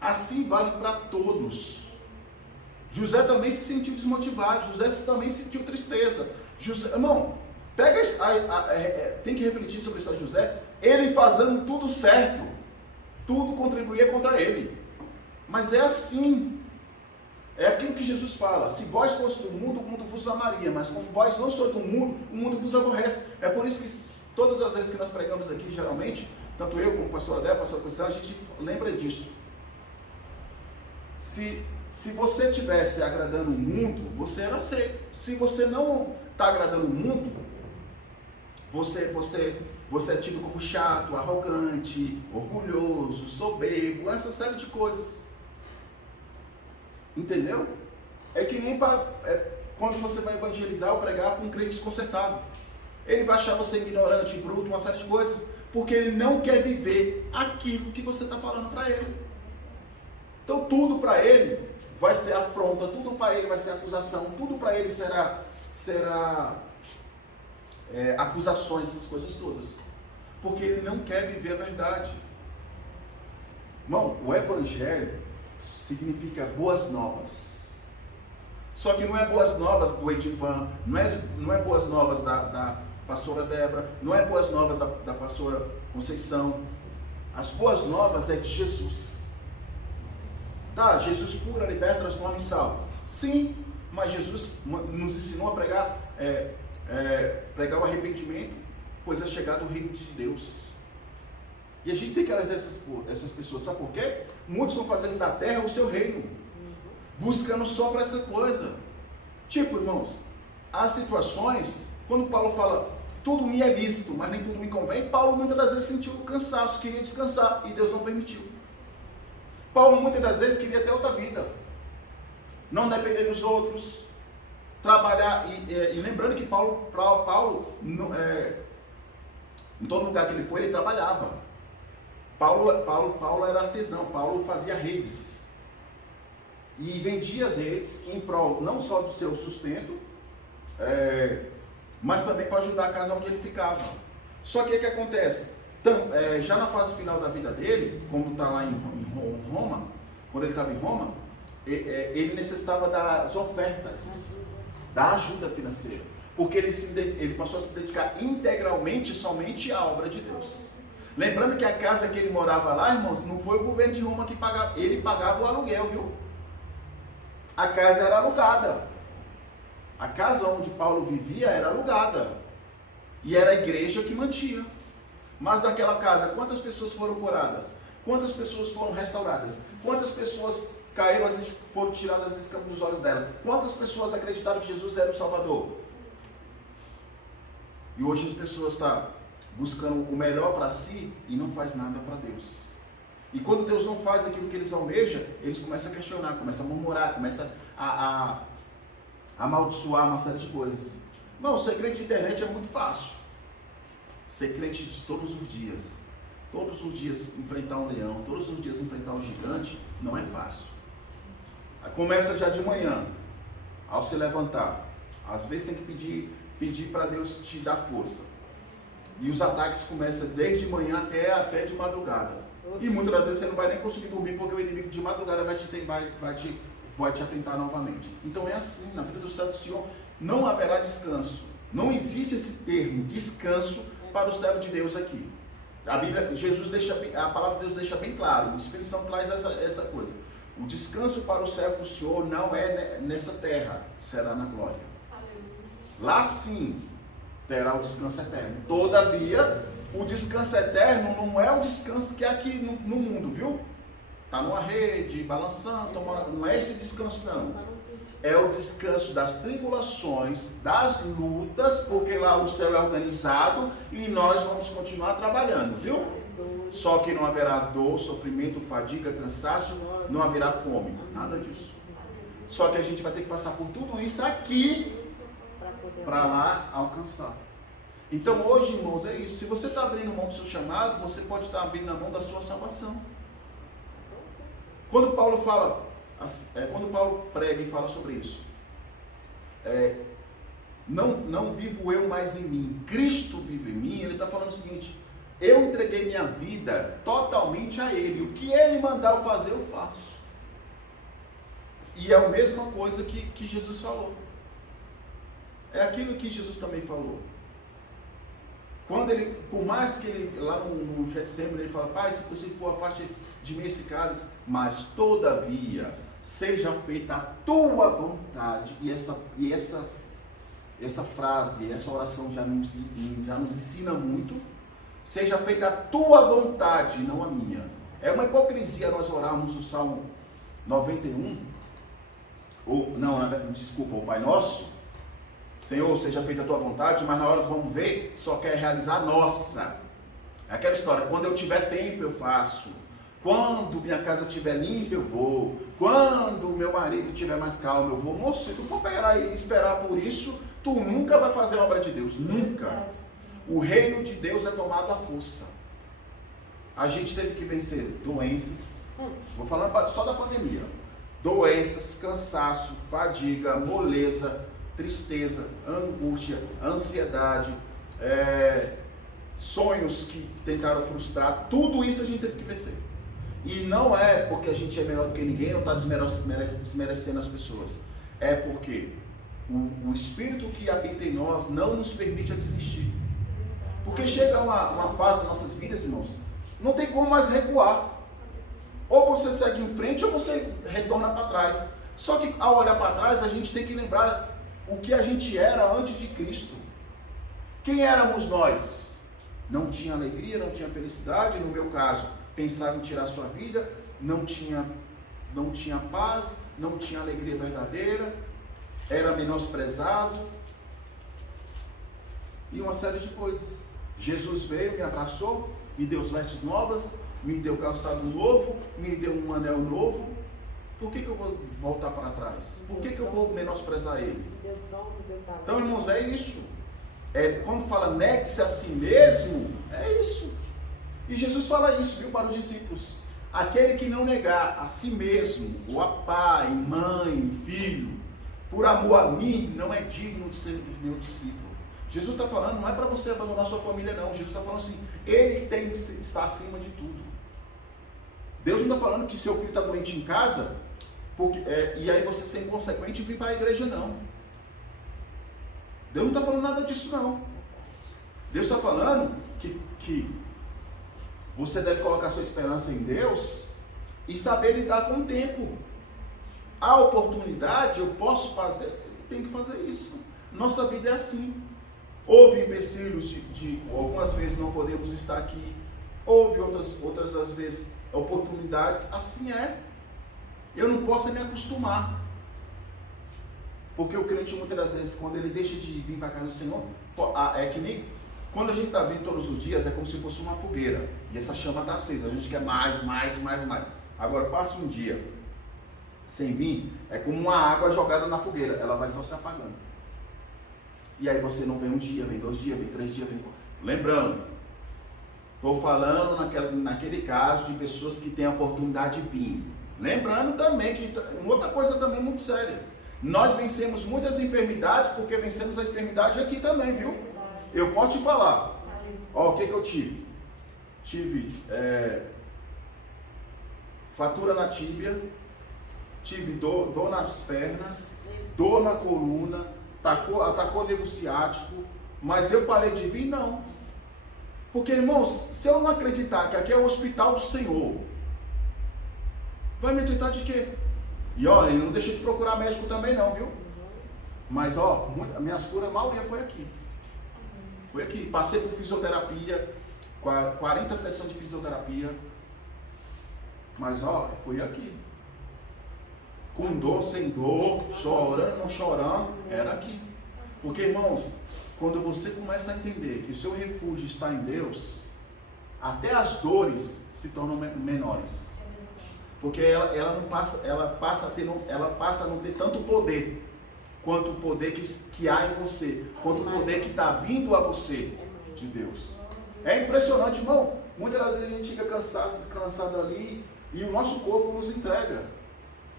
Assim vale para todos. José também se sentiu desmotivado, José também sentiu tristeza. José, irmão, tem que refletir sobre a história de José. Ele fazendo tudo certo, tudo contribuía contra ele. Mas é assim. É aquilo que Jesus fala, se vós fosse do mundo, o mundo vos amaria, mas como vós não sois do mundo, o mundo vos aborrece. É por isso que todas as vezes que nós pregamos aqui, geralmente, tanto eu como o pastor Adé, pastor Cristiano, a gente lembra disso. Se você estivesse agradando o mundo, você era aceito. Se você não está agradando o mundo, você é tido como chato, arrogante, orgulhoso, soberbo, essa série de coisas. Entendeu? É que nem quando você vai evangelizar ou pregar para um crente desconcertado. Ele vai achar você ignorante, bruto, uma série de coisas, porque ele não quer viver aquilo que você está falando para ele. Então tudo para ele vai ser afronta, tudo para ele vai ser acusação, tudo para ele será acusações, essas coisas todas. Porque ele não quer viver a verdade. Irmão, o evangelho significa boas novas. Só que não é boas novas do Edivan, não é boas novas da pastora Débora, não é boas novas da pastora Conceição. As boas novas é de Jesus. Tá, Jesus cura, liberta, transforma em salvo. Sim, mas Jesus nos ensinou a pregar o arrependimento, pois é chegado o reino de Deus. E a gente tem que alertar essas pessoas, sabe por quê? Muitos estão fazendo da terra o seu reino, buscando só para essa coisa. Tipo, irmãos, há situações, quando Paulo fala, tudo me é lícito, mas nem tudo me convém, Paulo muitas das vezes sentiu cansaço, queria descansar, e Deus não permitiu. Paulo muitas das vezes queria ter outra vida, não depender dos outros, trabalhar, e lembrando que Paulo em todo lugar que ele foi, ele trabalhava. Paulo era artesão, Paulo fazia redes, e vendia as redes em prol não só do seu sustento, mas também para ajudar a casa onde ele ficava. Só que o que acontece? Então, já na fase final da vida dele, como está lá em Roma, quando ele estava em Roma, ele necessitava das ofertas, da ajuda financeira, porque ele passou a se dedicar integralmente somente à obra de Deus. Lembrando que a casa que ele morava lá, irmãos, não foi o governo de Roma que pagava, ele pagava o aluguel, viu? A casa era alugada. A casa onde Paulo vivia era alugada. E era a igreja que mantinha. Mas naquela casa, quantas pessoas foram curadas? Quantas pessoas foram restauradas? Quantas pessoas caíram, foram tiradas as escamas dos olhos dela? Quantas pessoas acreditaram que Jesus era o Salvador? E hoje as pessoas estão buscando o melhor para si e não faz nada para Deus. E quando Deus não faz aquilo que eles almejam, eles começam a questionar, começam a murmurar, começam a amaldiçoar uma série de coisas. Não, o segredo de internet é muito fácil. ser crente de todos os dias enfrentar um leão, todos os dias enfrentar um gigante, não é fácil. Começa já de manhã, ao se levantar. Às vezes tem que pedir para Deus te dar força. E os ataques começam desde manhã até de madrugada. E muitas das vezes você não vai nem conseguir dormir, porque o inimigo de madrugada vai te atentar novamente. Então é assim, na vida do servo do Senhor não haverá descanso. Não existe esse termo, descanso, para o servo de Deus aqui. A palavra de Deus deixa bem claro, o Espírito Santo traz essa coisa. O descanso para o servo do Senhor não é nessa terra, será na glória. Lá sim terá o descanso eterno. Todavia, o descanso eterno não é o descanso que é aqui no mundo, viu? Tá numa rede, balançando, não é esse descanso não. É o descanso das tribulações, das lutas, porque lá o céu é organizado e nós vamos continuar trabalhando, viu? Só que não haverá dor, sofrimento, fadiga, cansaço, não haverá fome, nada disso. Só que a gente vai ter que passar por tudo isso aqui para lá alcançar. Então hoje, irmãos, é isso. Se você está abrindo mão do seu chamado, você pode estar abrindo a mão da sua salvação. Quando Paulo prega e fala sobre isso, não vivo eu mais em mim, Cristo vive em mim, ele está falando o seguinte: eu entreguei minha vida totalmente a Ele, o que Ele mandar eu fazer, eu faço. E é a mesma coisa que Jesus falou. É aquilo que Jesus também falou. Quando ele, por mais que ele, lá no Getsemane, ele fala: Pai, se você for, afaste de mim esse cálice, mas todavia seja feita a tua vontade. E essa frase, essa oração já nos ensina muito. Seja feita a tua vontade, não a minha. É uma hipocrisia nós orarmos o Salmo 91, o Pai Nosso: Senhor, seja feita a tua vontade, mas na hora do vamos ver, só quer realizar a nossa. É aquela história: quando eu tiver tempo eu faço, quando minha casa estiver limpa eu vou, quando meu marido estiver mais calmo eu vou. Moço, se tu for pegar e esperar por isso, tu nunca vai fazer a obra de Deus, nunca. O reino de Deus é tomado à força. A gente teve que vencer doenças, vou falar só da pandemia: doenças, cansaço, fadiga, moleza, tristeza, angústia, ansiedade, sonhos que tentaram frustrar. Tudo isso a gente teve que vencer. E não é porque a gente é melhor do que ninguém ou está desmerecendo as pessoas. É porque o Espírito que habita em nós não nos permite desistir. Porque chega uma fase das nossas vidas, irmãos, não tem como mais recuar. Ou você segue em frente ou você retorna para trás. Só que ao olhar para trás, a gente tem que lembrar o que a gente era antes de Cristo. Quem éramos nós? Não tinha alegria, não tinha felicidade. No meu caso, pensava em tirar sua vida, não tinha paz, não tinha alegria verdadeira, era menosprezado e uma série de coisas. Jesus veio, me abraçou, me deu vestes novas, me deu calçado novo, me deu um anel novo. Por que eu vou voltar para trás? Por que eu vou menosprezar Ele? Então, irmãos, é isso. Quando fala negue-se a si mesmo, é isso. E Jesus fala isso, viu, para os discípulos: aquele que não negar a si mesmo, ou a pai, mãe, filho, por amor a mim, não é digno de ser meu discípulo. Jesus está falando, não é para você abandonar sua família, não. Jesus está falando assim: Ele tem que estar acima de tudo. Deus não está falando que seu filho está doente em casa, e aí você ser inconsequente e vir para a igreja, não. Deus não está falando nada disso, não. Deus está falando que você deve colocar sua esperança em Deus e saber lidar com o tempo. A oportunidade, eu posso fazer, eu tenho que fazer isso. Nossa vida é assim. Houve empecilhos de algumas vezes não podemos estar aqui. Houve outras das vezes oportunidades. Assim é. Eu não posso me acostumar. Porque o crente, muitas das vezes, quando ele deixa de vir para a casa do Senhor, é que nem quando a gente está vindo todos os dias, é como se fosse uma fogueira. E essa chama está acesa. A gente quer mais. Agora, passa um dia sem vir, é como uma água jogada na fogueira. Ela vai só se apagando. E aí você não vem um dia, vem 2 dias, vem 3 dias, Lembrando, estou falando naquele caso de pessoas que têm a oportunidade de vir. Lembrando também que outra coisa também muito séria. Nós vencemos muitas enfermidades porque vencemos a enfermidade aqui também, viu? Eu posso te falar. Ó, o que eu tive? Tive fratura na tíbia, tive dor nas pernas, dor na coluna, atacou o nervo ciático, mas eu parei de vir? Não. Porque, irmãos, se eu não acreditar que aqui é o hospital do Senhor, vai me acreditar de quê? E olha, não deixei de procurar médico também não, viu? Mas, ó, minhas curas, a maioria foi aqui. Foi aqui. Passei por fisioterapia, 40 sessões de fisioterapia. Mas, ó, foi aqui. Com dor, sem dor, chorando, não chorando, era aqui. Porque, irmãos, quando você começa a entender que o seu refúgio está em Deus, até as dores se tornam menores. Porque ela passa a não ter tanto poder quanto o poder que há em você, quanto o poder que está vindo a você de Deus. É impressionante, irmão. Muitas das vezes a gente fica cansado ali e o nosso corpo nos entrega.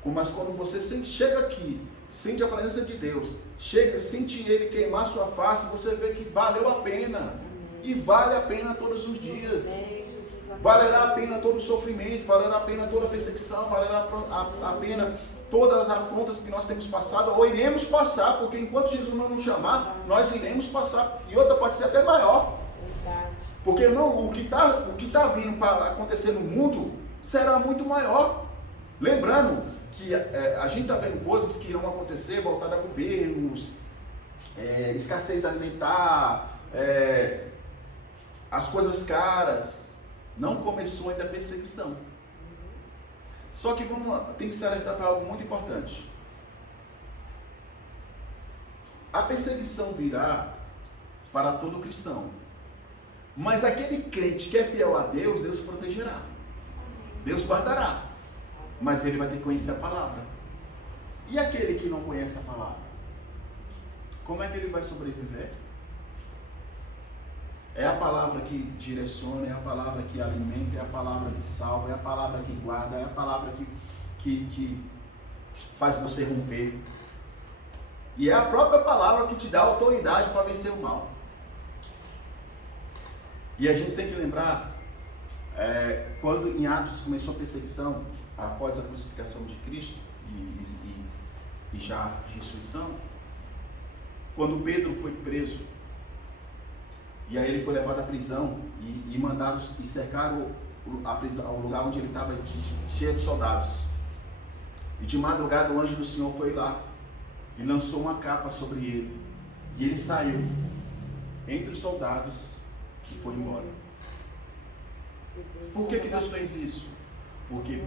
Mas quando você chega aqui, sente a presença de Deus, sente Ele queimar sua face, você vê que valeu a pena. E vale a pena todos os dias. Valerá a pena todo o sofrimento, valerá a pena toda a perseguição, valerá a pena todas as afrontas que nós temos passado, ou iremos passar, porque enquanto Jesus não nos chamar, nós iremos passar. E outra pode ser até maior. Porque não, o que tá vindo para acontecer no mundo será muito maior. Lembrando que a gente está vendo coisas que irão acontecer voltadas a governos, escassez alimentar, as coisas caras. Não começou ainda a perseguição. Só que vamos lá, tem que se alertar para algo muito importante. A perseguição virá para todo cristão. Mas aquele crente que é fiel a Deus, Deus protegerá. Deus guardará. Mas ele vai ter que conhecer a palavra. E aquele que não conhece a palavra? Como é que ele vai sobreviver? É a palavra que direciona, é a palavra que alimenta, é a palavra que salva, é a palavra que guarda, é a palavra que faz você romper. E é a própria palavra que te dá autoridade para vencer o mal. E a gente tem que lembrar, quando em Atos começou a perseguição, após a crucificação de Cristo e já a ressurreição, quando Pedro foi preso, e aí ele foi levado à prisão e mandaram e cercaram a prisão, o lugar onde ele estava cheio de soldados. E de madrugada o anjo do Senhor foi lá e lançou uma capa sobre ele. E ele saiu entre os soldados e foi embora. Por que Deus fez isso? Porque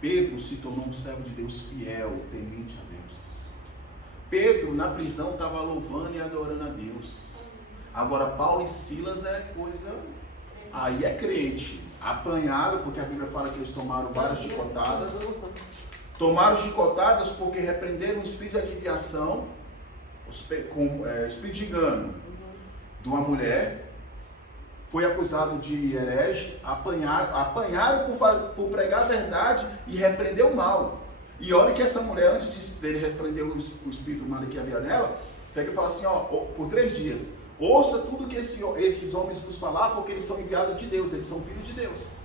Pedro se tornou um servo de Deus fiel, temente a Deus. Pedro na prisão estava louvando e adorando a Deus. Agora Paulo e Silas é coisa, aí é crente, apanharam, porque a Bíblia fala que eles tomaram várias chicotadas, porque repreenderam o espírito de adivinhação, espírito de engano de uma mulher, foi acusado de herege, apanharam por pregar a verdade e repreender o mal. E olha que essa mulher, antes dele repreender o espírito mal que havia nela, pega e fala assim, por 3 dias, ouça tudo que esses homens vos falar, porque eles são enviados de Deus, eles são filhos de Deus.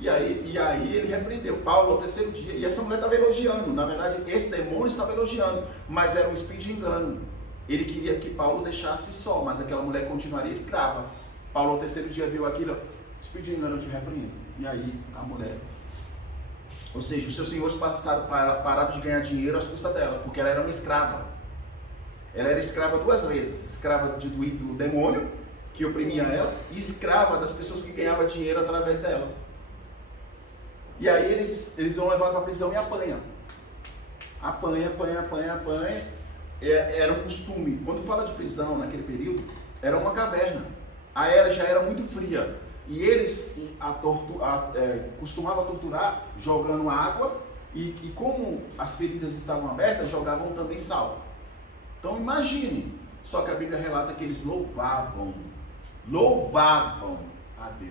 E aí ele repreendeu Paulo ao 3º dia, e essa mulher estava elogiando, na verdade esse demônio estava elogiando, mas era um espírito de engano. Ele queria que Paulo deixasse só, mas aquela mulher continuaria escrava. Paulo ao 3º dia viu aquilo, espírito de engano, eu te repreendo. E aí a mulher, ou seja, os seus senhores pararam de ganhar dinheiro às custas dela, porque ela era uma escrava. Ela era escrava 2 vezes, escrava do demônio, que oprimia ela, e escrava das pessoas que ganhavam dinheiro através dela. E aí eles vão levar para a prisão e apanha. Apanha. Era um costume. Quando fala de prisão naquele período, era uma caverna. A era já era muito fria. E eles costumavam torturar jogando água, e como as feridas estavam abertas, jogavam também sal. Então imagine, Só que a Bíblia relata que eles louvavam a Deus,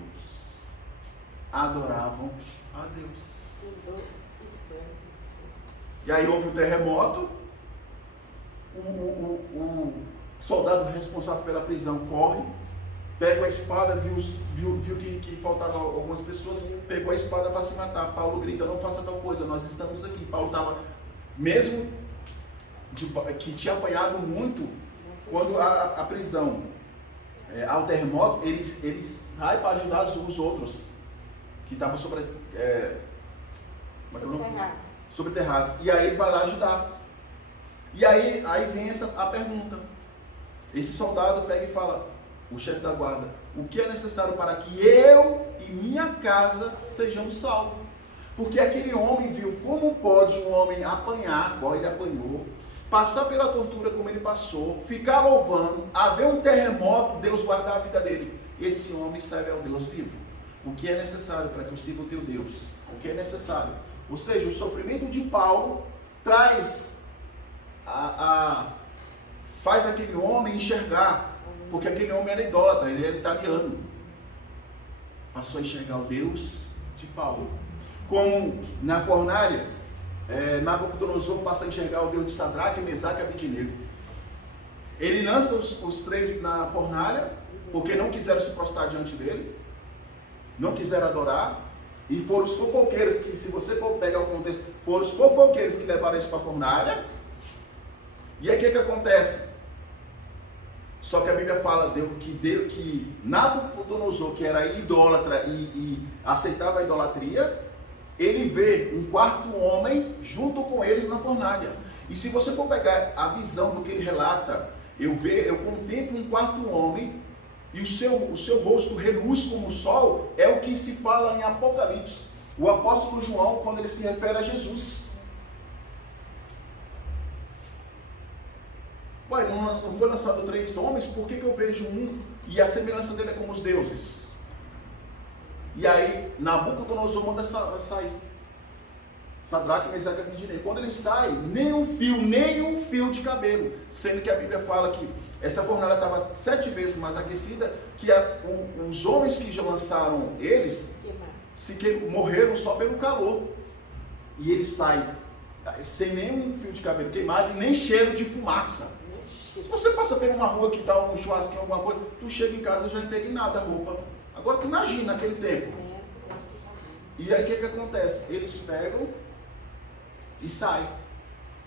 adoravam a Deus. E aí houve um terremoto, o soldado responsável pela prisão corre, pega a espada, viu que faltavam algumas pessoas, pegou a espada para se matar. Paulo grita, não faça tal coisa, nós estamos aqui. Paulo estava, mesmo que tinha apanhado muito, quando a prisão, ao terremoto, ele sai para ajudar os outros, que estavam sobreterrados. E aí ele vai lá ajudar. E aí vem a pergunta. Esse soldado pega e fala, o chefe da guarda, o que é necessário para que eu e minha casa sejamos salvos? Porque aquele homem viu como pode um homem apanhar, igual ele apanhou, passar pela tortura como ele passou, ficar louvando, haver um terremoto, Deus guardar a vida dele. Esse homem serve ao Deus vivo. O que é necessário para que eu sirva o teu Deus? O que é necessário? Ou seja, o sofrimento de Paulo traz faz aquele homem enxergar, porque aquele homem era idólatra, ele era italiano. Passou a enxergar o Deus de Paulo. Como na fornalha, Nabucodonosor passa a enxergar o Deus de Sadraque, Mesaque e Abednego. Ele lança os três na fornalha, porque não quiseram se prostrar diante dele, não quiseram adorar, e foram os fofoqueiros que, se você for pegar o contexto, foram os fofoqueiros que levaram isso para a fornalha. E aí o que acontece? Só que a Bíblia fala que Nabucodonosor, que era idólatra e aceitava a idolatria, ele vê um quarto homem junto com eles na fornalha. E se você for pegar a visão do que ele relata, eu contemplo um quarto homem e o seu rosto reluz como o sol, é o que se fala em Apocalipse. O apóstolo João, quando ele se refere a Jesus. Ué, não foi lançado 3 homens? Por que eu vejo um e a semelhança dele é como os deuses? E aí, Nabucodonosor manda sair. Sadraque, Mesaque e Abednego. Quando ele sai, nem um fio de cabelo. Sendo que a Bíblia fala que essa fornalha estava 7 vezes mais aquecida, que os homens que já lançaram eles morreram só pelo calor. E ele sai sem nenhum fio de cabelo queimado e nem cheiro de fumaça. Se você passa por uma rua que está um churrasquinho, alguma coisa, tu chega em casa e já impregnada a roupa. Agora tu imagina aquele tempo. E aí o que acontece? Eles pegam e saem.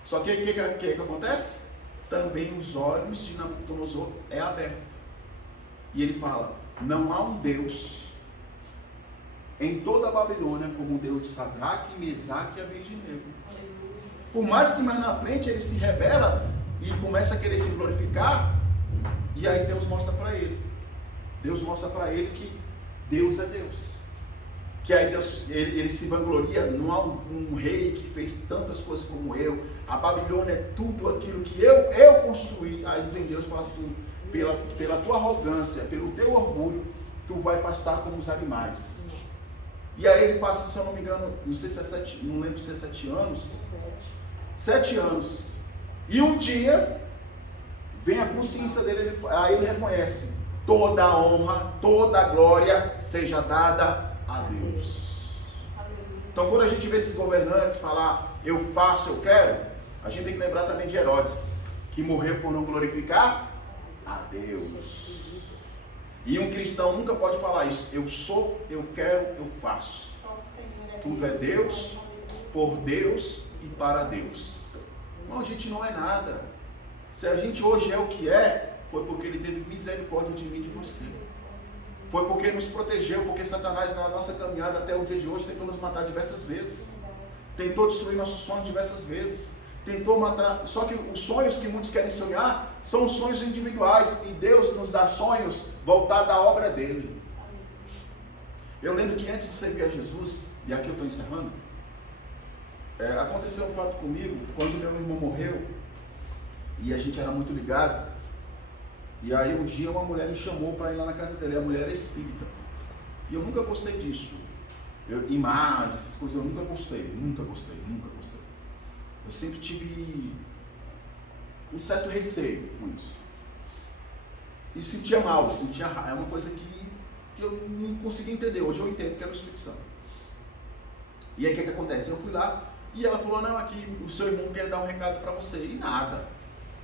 Só que o que acontece? Também os olhos de Nabucodonosor é aberto. E ele fala, não há um Deus em toda a Babilônia como o Deus de Sadraque, Mesaque e Abednego. Por mais que mais na frente ele se rebela e começa a querer se glorificar, e aí Deus mostra para ele. Deus mostra para ele que Deus é Deus. Que aí Deus, ele se vangloria, não há um rei que fez tantas coisas como eu. A Babilônia é tudo aquilo que eu construí. Aí vem Deus e fala assim, pela tua arrogância, pelo teu orgulho, tu vai pastar como os animais. E aí ele passa, se eu não me engano, não sei se é 7, não lembro se é 7 anos. 7 anos. E um dia, vem a consciência dele, aí ele reconhece, toda a honra, toda a glória seja dada a Deus. Então quando a gente vê esses governantes falar, eu faço, eu quero, a gente tem que lembrar também de Herodes, que morreu por não glorificar a Deus. E um cristão nunca pode falar isso, eu sou, eu quero, eu faço. Tudo é Deus, por Deus e para Deus. Não, a gente não é nada. Se a gente hoje é o que é, foi porque Ele teve misericórdia de mim e de você. Foi porque nos protegeu, porque Satanás na nossa caminhada até o dia de hoje tentou nos matar diversas vezes. Tentou destruir nossos sonhos diversas vezes. Tentou matar, só que os sonhos que muitos querem sonhar são sonhos individuais e Deus nos dá sonhos voltados à obra dele. Eu lembro que antes de servir a Jesus, e aqui eu estou encerrando, aconteceu um fato comigo, quando meu irmão morreu, e a gente era muito ligado, e aí um dia uma mulher me chamou para ir lá na casa dele, e a mulher era espírita, e eu nunca gostei disso, imagens, essas coisas eu nunca gostei. Eu sempre tive um certo receio com isso. e sentia mal, sentia raiva. É uma coisa que eu não conseguia entender. Hoje eu entendo que era o Espírito Santo. E aí o que acontece? Eu fui lá e ela falou, não, aqui o seu irmão quer dar um recado para você. E nada.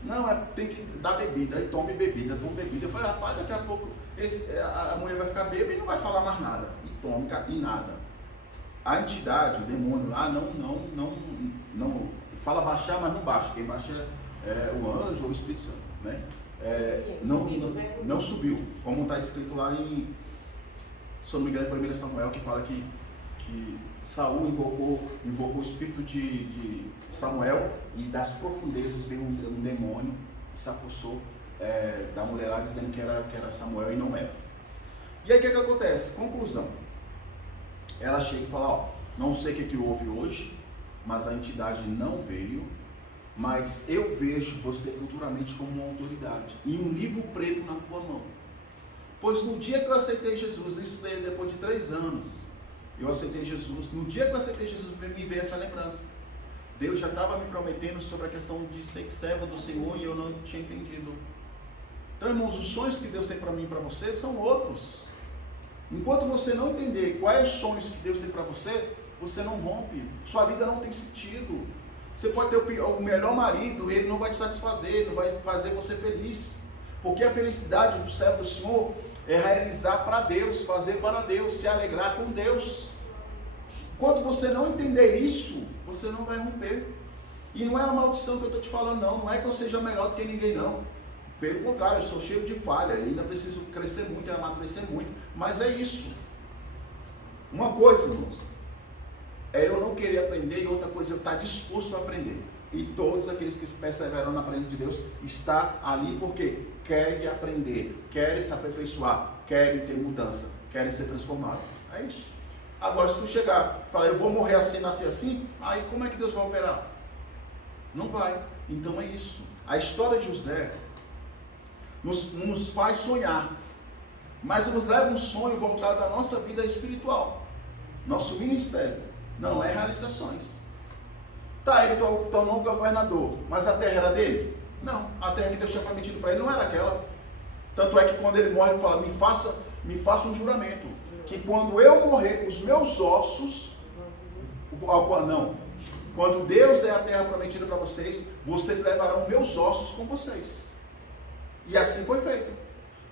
Não, tem que dar bebida. Aí tome bebida, tome bebida. Eu falei, rapaz, daqui a pouco a mulher vai ficar bêbada e não vai falar mais nada. E tome, e nada. A entidade, o demônio lá, não fala baixar, mas não baixa. Quem baixa é o anjo ou o Espírito Santo, né? Não subiu, como está escrito lá em, se eu não me engano, em 1 Samuel, que fala que Saul invocou o espírito de Samuel e das profundezas veio um demônio e se apossou da mulher lá, dizendo que era Samuel e não era. E aí o que acontece? Conclusão. Ela chega e fala, ó, não sei o que houve hoje, mas a entidade não veio, mas eu vejo você futuramente como uma autoridade e um livro preto na tua mão. Pois no dia que eu aceitei Jesus, isso depois de 3 anos, eu aceitei Jesus. No dia que eu aceitei Jesus, me veio essa lembrança. Deus já estava me prometendo sobre a questão de ser servo do Senhor e eu não tinha entendido. Então, irmãos, os sonhos que Deus tem para mim e para você são outros. Enquanto você não entender quais sonhos que Deus tem para você, você não rompe. Sua vida não tem sentido. Você pode ter o melhor marido, ele não vai te satisfazer, não vai fazer você feliz. Porque a felicidade do servo do Senhor é realizar para Deus, fazer para Deus, se alegrar com Deus. Enquanto você não entender isso, você não vai romper. E não é uma maldição que eu estou te falando, não é que eu seja melhor do que ninguém, não. Pelo contrário, eu sou cheio de falha, ainda preciso crescer muito, amadurecer muito, mas é isso. Uma coisa, irmãos, é eu não querer aprender, e outra coisa é eu estar disposto a aprender. E todos aqueles que perseveram na presença de Deus estão ali porque querem aprender, querem se aperfeiçoar, querem ter mudança, querem ser transformados. É isso. Agora, se tu chegar e falar, eu vou morrer assim, nascer assim, aí como é que Deus vai operar? Não vai. Então é isso. A história de José nos faz sonhar, mas nos leva um sonho voltado à nossa vida espiritual, nosso ministério, não é realizações. Tá, ele tornou um governador, mas a terra era dele? Não, a terra que Deus tinha prometido para ele não era aquela. Tanto é que quando ele morre, ele fala, me faça um juramento, que quando eu morrer, os meus ossos, quando Deus der a terra prometida para vocês, vocês levarão meus ossos com vocês. E assim foi feito.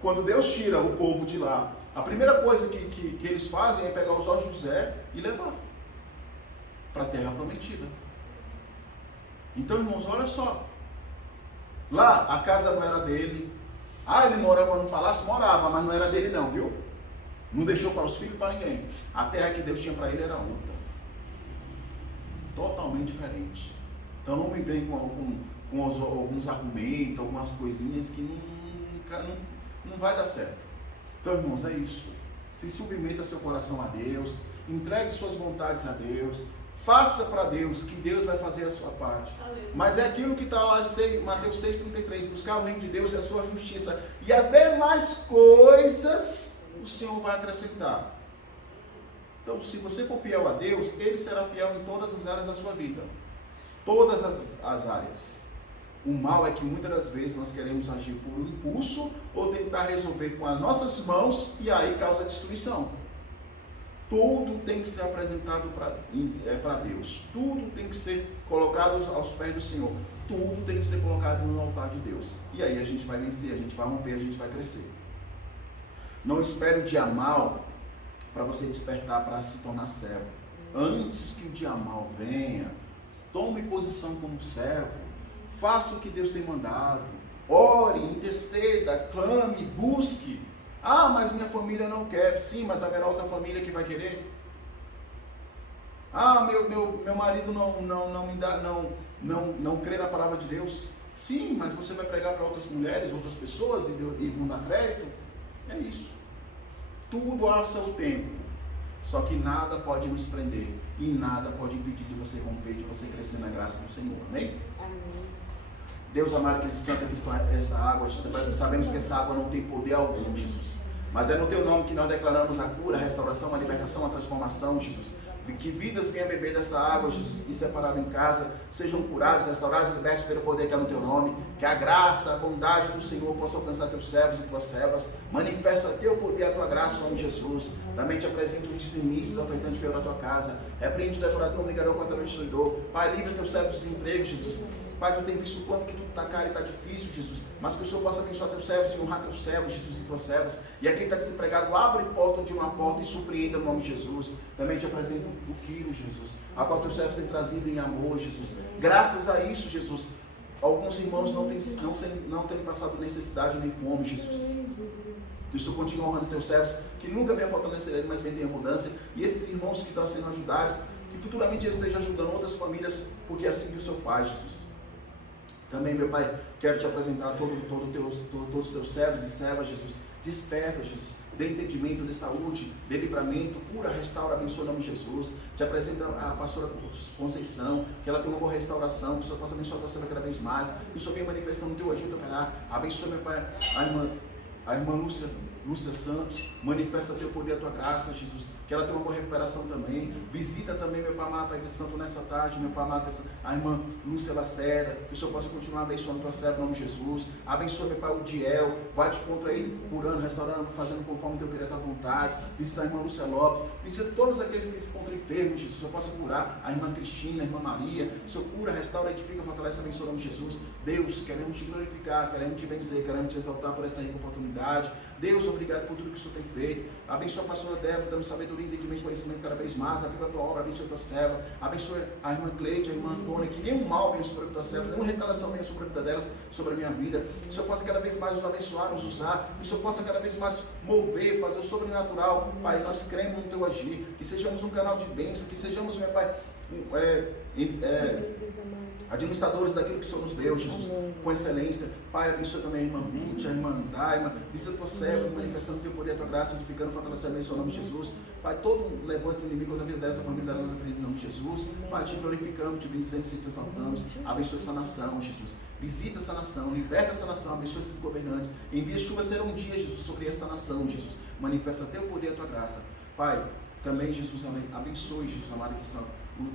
Quando Deus tira o povo de lá, a primeira coisa que eles fazem é pegar os ossos de José e levar para a terra prometida. Então, irmãos, olha só. Lá, a casa não era dele. Ele morava no palácio? Morava, mas não era dele não, viu? Não deixou para os filhos, para ninguém. A terra que Deus tinha para ele era outra. Totalmente diferente. Então, não me vem com alguns argumentos, algumas coisinhas que não vai dar certo. Então, irmãos, é isso. Se submeta seu coração a Deus, entregue suas vontades a Deus, faça para Deus, que Deus vai fazer a sua parte. Aleluia. Mas é aquilo que está lá em Mateus 6,33, buscar o reino de Deus e a sua justiça, e as demais coisas o Senhor vai acrescentar. Então, se você for fiel a Deus, Ele será fiel em todas as áreas da sua vida. Todas as áreas. O mal é que muitas das vezes nós queremos agir por um impulso ou tentar resolver com as nossas mãos e aí causa destruição. Tudo tem que ser apresentado para Deus. Tudo tem que ser colocado aos pés do Senhor. Tudo tem que ser colocado no altar de Deus. E aí a gente vai vencer, a gente vai romper, a gente vai crescer. Não espere o dia mal para você despertar para se tornar servo. Antes que o dia mal venha, tome posição como servo. Faça o que Deus tem mandado. Ore, interceda, clame, busque. Mas minha família não quer. Sim, mas haverá outra família que vai querer. Meu marido não crê na palavra de Deus. Sim, mas você vai pregar para outras mulheres, outras pessoas e vão dar crédito. É isso. Tudo ao seu tempo. Só que nada pode nos prender e nada pode impedir de você romper, de você crescer na graça do Senhor. Amém? Amém. Deus amado, Espírito Santo, aqui está essa água. Sabemos que essa água não tem poder algum, Jesus. Mas é no Teu nome que nós declaramos a cura, a restauração, a libertação, a transformação, Jesus. que vidas venham beber dessa água, Jesus, e separaram em casa, sejam curados, restaurados, libertos pelo poder que é no teu nome, que a graça, a bondade do Senhor possa alcançar teus servos e tuas servas, manifesta teu poder, a tua graça, em nome de Jesus. Também te apresento os dizimistas, ofertantes fiel na tua casa, repreende o devorador, brigador contra o destruidor, Pai, livre teus servos dos empregos, Jesus. Pai, tu tem visto o quanto que tudo está caro e está difícil, Jesus, mas que o Senhor possa abençoar teus servos e honrar teus servos, Jesus, e tuas servas. E a quem está desempregado, abre porta de uma porta e surpreenda no nome de Jesus. Também te apresento o quilo, Jesus, a qual teus servos têm trazido em amor, Jesus. Graças a isso, Jesus, alguns irmãos não têm passado necessidade nem fome, Jesus. Que o Senhor continue honrando teus servos, que nunca venha faltando nesse ano, mas venha ter abundância. E esses irmãos que estão sendo ajudados, que futuramente eles estejam ajudando outras famílias, porque é assim que o Senhor faz, Jesus. Também, meu Pai, quero te apresentar todos os teus servos e servas, Jesus. Desperta, Jesus. Dê entendimento, de saúde, dê livramento, cura, restaura, abençoa em nome de Jesus. Te apresenta a pastora Conceição, que ela tenha uma boa restauração, que o Senhor possa abençoar a tua serva cada vez mais, que o Senhor venha manifestando o teu ajuda a operar. Abençoa, meu Pai, a irmã Lúcia Santos, manifesta teu poder, a tua graça, Jesus, que ela tenha uma boa recuperação também. Visita também, meu Pai amado, Pai Santo, nessa tarde, meu Pai amado, a irmã Lúcia Lacerda, que o Senhor possa continuar abençoando tua serva em nome de Jesus. Abençoa, meu Pai, o Diel, vai de contra ele, curando, restaurando, fazendo conforme teu querer, a tua vontade. Visita a irmã Lúcia Lopes, visita todos aqueles que se encontram enfermos, Jesus, o Senhor possa curar a irmã Cristina, a irmã Maria, o Senhor cura, restaura, edifica, fortalece, abençoa em nome de Jesus. Deus, queremos te glorificar, queremos te benzer, queremos te exaltar por essa rica oportunidade. Deus, obrigado por tudo que o Senhor tem feito. Abençoa a pastora Débora, dando sabedoria, entendimento e conhecimento cada vez mais. Aviva a tua obra, abençoa a tua serva. Abençoa a irmã Cleide, a irmã Antônia, que nenhum mal venha sobre a tua serva, nenhuma retaliação venha sobre a vida delas, sobre a minha vida. Que o Senhor possa cada vez mais nos abençoar, nos usar. Que o Senhor possa cada vez mais mover, fazer o sobrenatural. Pai, nós cremos no teu agir. Que sejamos um canal de bênção, que sejamos, meu Pai, administradores daquilo que o Senhor nos deu, Jesus, com excelência. Pai, abençoa também a irmã Ruth, a irmã Daima, visita tuas servas, manifestando o teu poder, a tua graça, edificando, fortalecendo em seu nome de Jesus. Pai, todo levante do inimigo contra a vida dessa família, dela, em nome de Jesus. Pai, te glorificamos, te bendecemos e te exaltamos. Abençoa essa nação, Jesus. Visita essa nação, liberta essa nação, abençoa esses governantes. Envia chuva será um dia, Jesus, sobre esta nação, Jesus. Manifesta teu poder, a tua graça. Pai, também, Jesus, abençoe, Jesus, amado, que são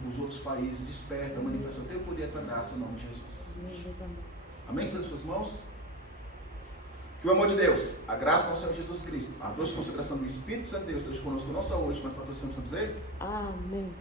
os outros países, desperta, manifesta o teu poder, a tua graça, em nome de Jesus. Amém? Está nas suas mãos? Que o amor de Deus, a graça do nosso Senhor Jesus Cristo, a doce consagração do Espírito Santo de Deus, seja conosco não só hoje, mas para todos sempre. Amém.